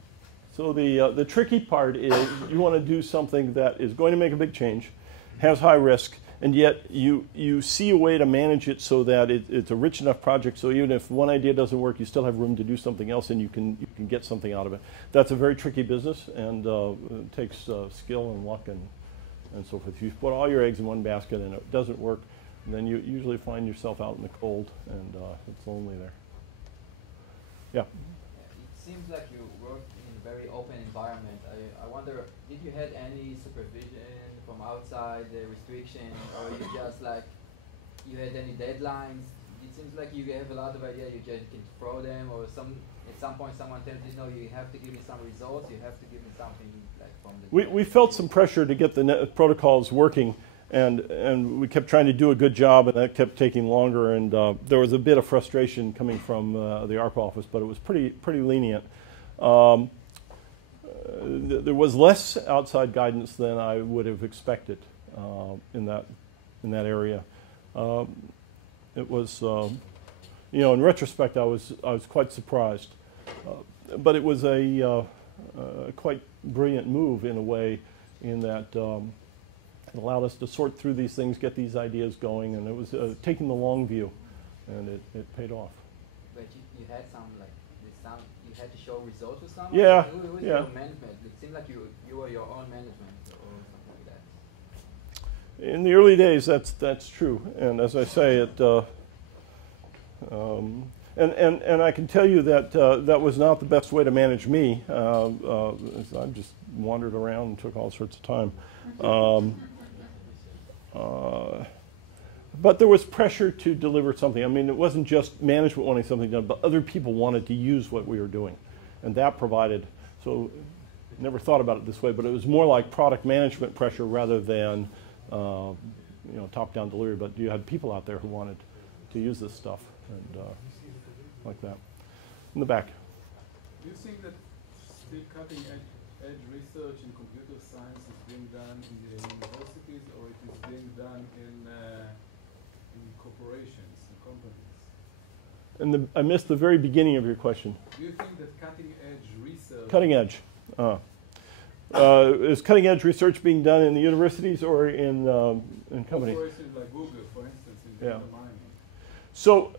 So the tricky part is you want to do something that is going to make a big change, has high risk, and yet you see a way to manage it so that it's a rich enough project so even if one idea doesn't work, you still have room to do something else and you can get something out of it. That's a very tricky business, and it takes skill and luck and so forth. If you put all your eggs in one basket and it doesn't work, then you usually find yourself out in the cold, and it's lonely there. Yeah? It seems like you work in a very open environment. I wonder, did you had any supervision from outside, the restriction, or you just like, you had any deadlines? It seems like you have a lot of ideas, you just can throw them, or at some point someone tells you, no, you have to give me some results, you have to give me something like from the... We felt some pressure to get the protocols working, and we kept trying to do a good job, and that kept taking longer, and there was a bit of frustration coming from the ARPA office, but it was pretty lenient. There was less outside guidance than I would have expected in that area. It was, in retrospect, I was quite surprised, but it was a quite brilliant move in a way, in that it allowed us to sort through these things, get these ideas going, and it was taking the long view, and it paid off. But you had some you had to show results or something? Yeah, Who was yeah. your management? It seemed like you were your own management or something like that. In the early days, that's true, and as I say, and I can tell you that that was not the best way to manage me. I just wandered around and took all sorts of time. But there was pressure to deliver something. I mean, it wasn't just management wanting something done, but other people wanted to use what we were doing. And that provided, so never thought about it this way, but it was more like product management pressure rather than top-down delivery. But you had people out there who wanted to use this stuff, and like that. In the back. Do you think that still cutting-edge research in computer science is being done in the universities, or it is being done in corporations and companies? And I missed the very beginning of your question. Do you think that cutting-edge research... Cutting edge. Is cutting-edge research being done in the universities or in companies? Corporations like Google, for instance, in data mining. So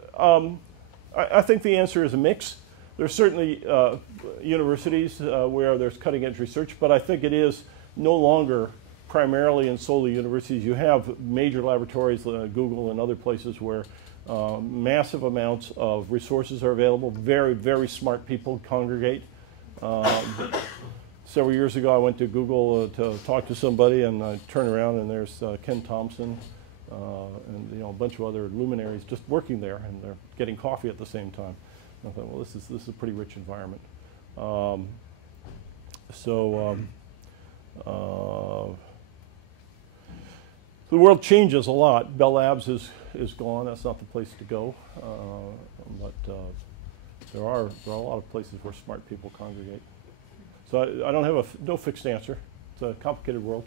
I think the answer is a mix. There's certainly universities where there's cutting-edge research, but I think it is no longer primarily and solely universities. You have major laboratories, Google and other places, where massive amounts of resources are available. Very, very smart people congregate. Several years ago, I went to Google to talk to somebody, and I turn around and there's Ken Thompson and a bunch of other luminaries just working there, and they're getting coffee at the same time. And I thought, well, this is a pretty rich environment. The world changes a lot. Bell Labs is gone. That's not the place to go. But there are a lot of places where smart people congregate. So I don't have no fixed answer. It's a complicated world.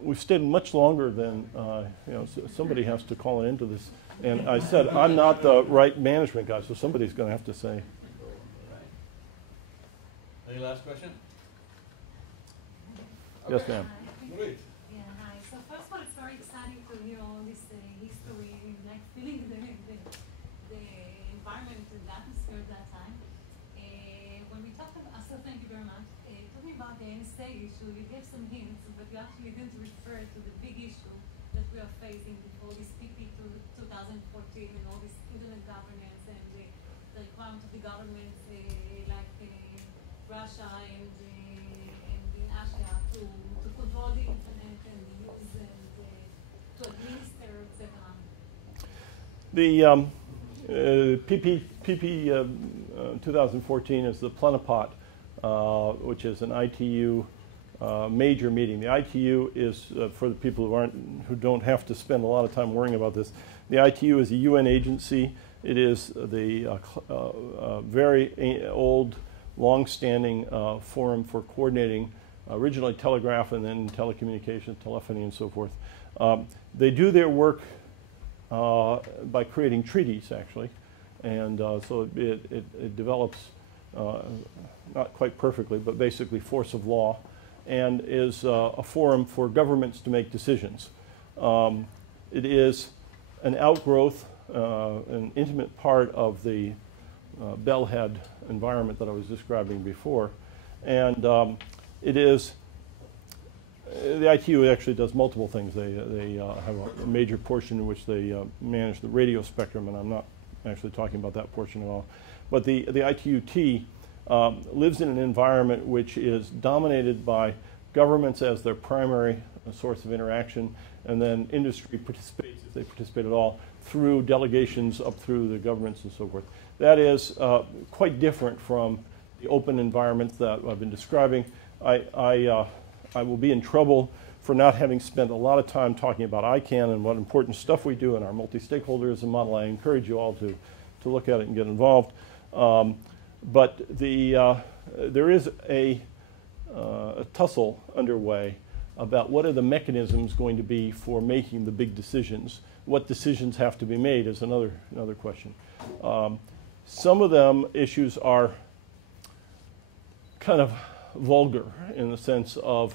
We've stayed much longer than somebody has to call it into this. And I said I'm not the right management guy, so somebody's going to have to say. Any last question? Yes, ma'am. Great. Yeah, hi. So first of all, it's very exciting to hear all this history, like feeling the environment and the atmosphere at that time. When we talked about, so thank you very much. Talking about the NSA issue, you gave some hints, but you actually didn't refer to the big issue that we are facing with all this PP 2014 and all this internet governance and the requirement of the governments like Russia and Asia to control the internet and use and to administer, etc. The PP 2014 is the Plenipot, which is an ITU major meeting. The ITU is, for the people who don't have to spend a lot of time worrying about this, the ITU is a UN agency. It is the very old, long-standing forum for coordinating originally telegraph and then telecommunications, telephony, and so forth. They do their work by creating treaties, actually, and so it develops not quite perfectly, but basically force of law, and is a forum for governments to make decisions. It is an outgrowth, an intimate part of the bellhead environment that I was describing before. And it is, the ITU actually does multiple things. They have a major portion in which they manage the radio spectrum, and I'm not actually talking about that portion at all. But the ITU-T lives in an environment which is dominated by governments as their primary source of interaction, and then industry participates, if they participate at all, through delegations up through the governments and so forth. That is quite different from the open environments that I've been describing. I will be in trouble for not having spent a lot of time talking about ICANN and what important stuff we do in our multi-stakeholderism model. I encourage you all to look at it and get involved. But there is a tussle underway about what are the mechanisms going to be for making the big decisions. What decisions have to be made is another question. Some of them issues are kind of vulgar in the sense of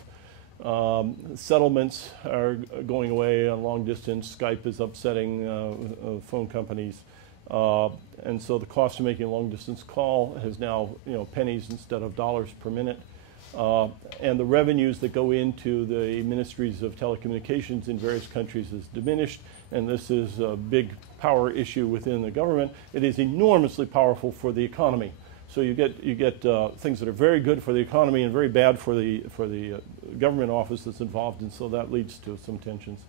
settlements are going away on long distance. Skype is upsetting phone companies. And so the cost of making a long distance call is now pennies instead of dollars per minute. And the revenues that go into the ministries of telecommunications in various countries is diminished, and this is a big power issue within the government. It is enormously powerful for the economy. So you get things that are very good for the economy and very bad for the government office that's involved, and so that leads to some tensions.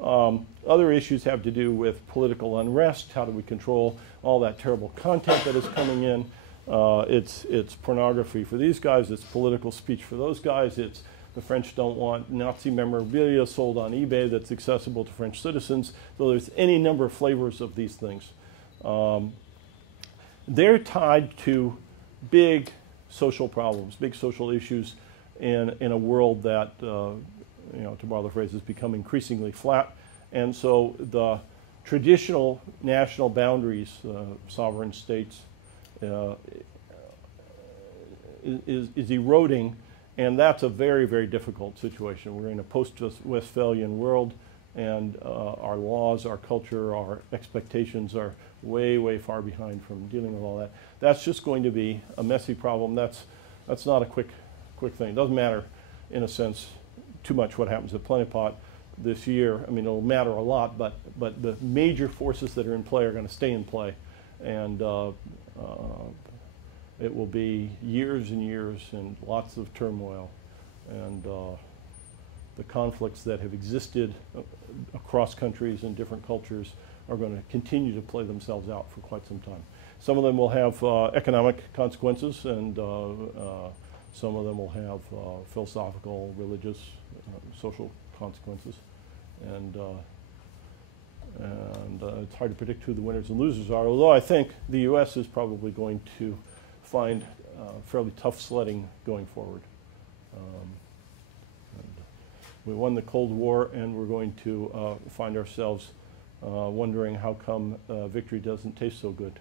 Other issues have to do with political unrest. How do we control all that terrible content that is coming in? It's pornography for these guys. It's political speech for those guys. It's the French don't want Nazi memorabilia sold on eBay that's accessible to French citizens. So there's any number of flavors of these things. They're tied to big social problems, big social issues in a world that, to borrow the phrase, has become increasingly flat. And so the traditional national boundaries, sovereign states, is eroding, and that's a very, very difficult situation. We're in a post-Westphalian world, and our laws, our culture, our expectations are way, way far behind from dealing with all that. That's just going to be a messy problem. That's not a quick thing. It doesn't matter, in a sense, too much what happens at Plenipot this year. I mean, it'll matter a lot, but the major forces that are in play are going to stay in play, and it will be years and years and lots of turmoil, and the conflicts that have existed across countries and different cultures are going to continue to play themselves out for quite some time. Some of them will have economic consequences, and some of them will have philosophical, religious, social consequences. And it's hard to predict who the winners and losers are, although I think the U.S. is probably going to find fairly tough sledding going forward. We won the Cold War, and we're going to find ourselves wondering how come victory doesn't taste so good.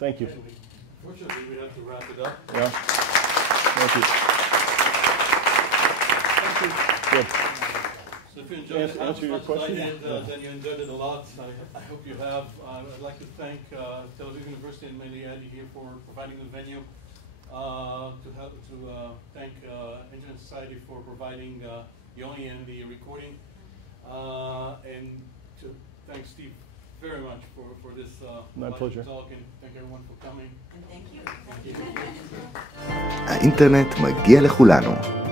Thank you. Fortunately, we have to wrap it up. Yeah. Thank you. Good. So if you enjoyed it answer your question, then you enjoyed it a lot. I hope you have. I'd like to thank Tel Aviv University and Mediadi here for providing the venue. To thank Internet Society for providing Yoni and the recording, and to thank Steve very much for this My pleasure. talk, and thank everyone for coming. And thank you. Thank you. האינטרנט מגיע לכולנו.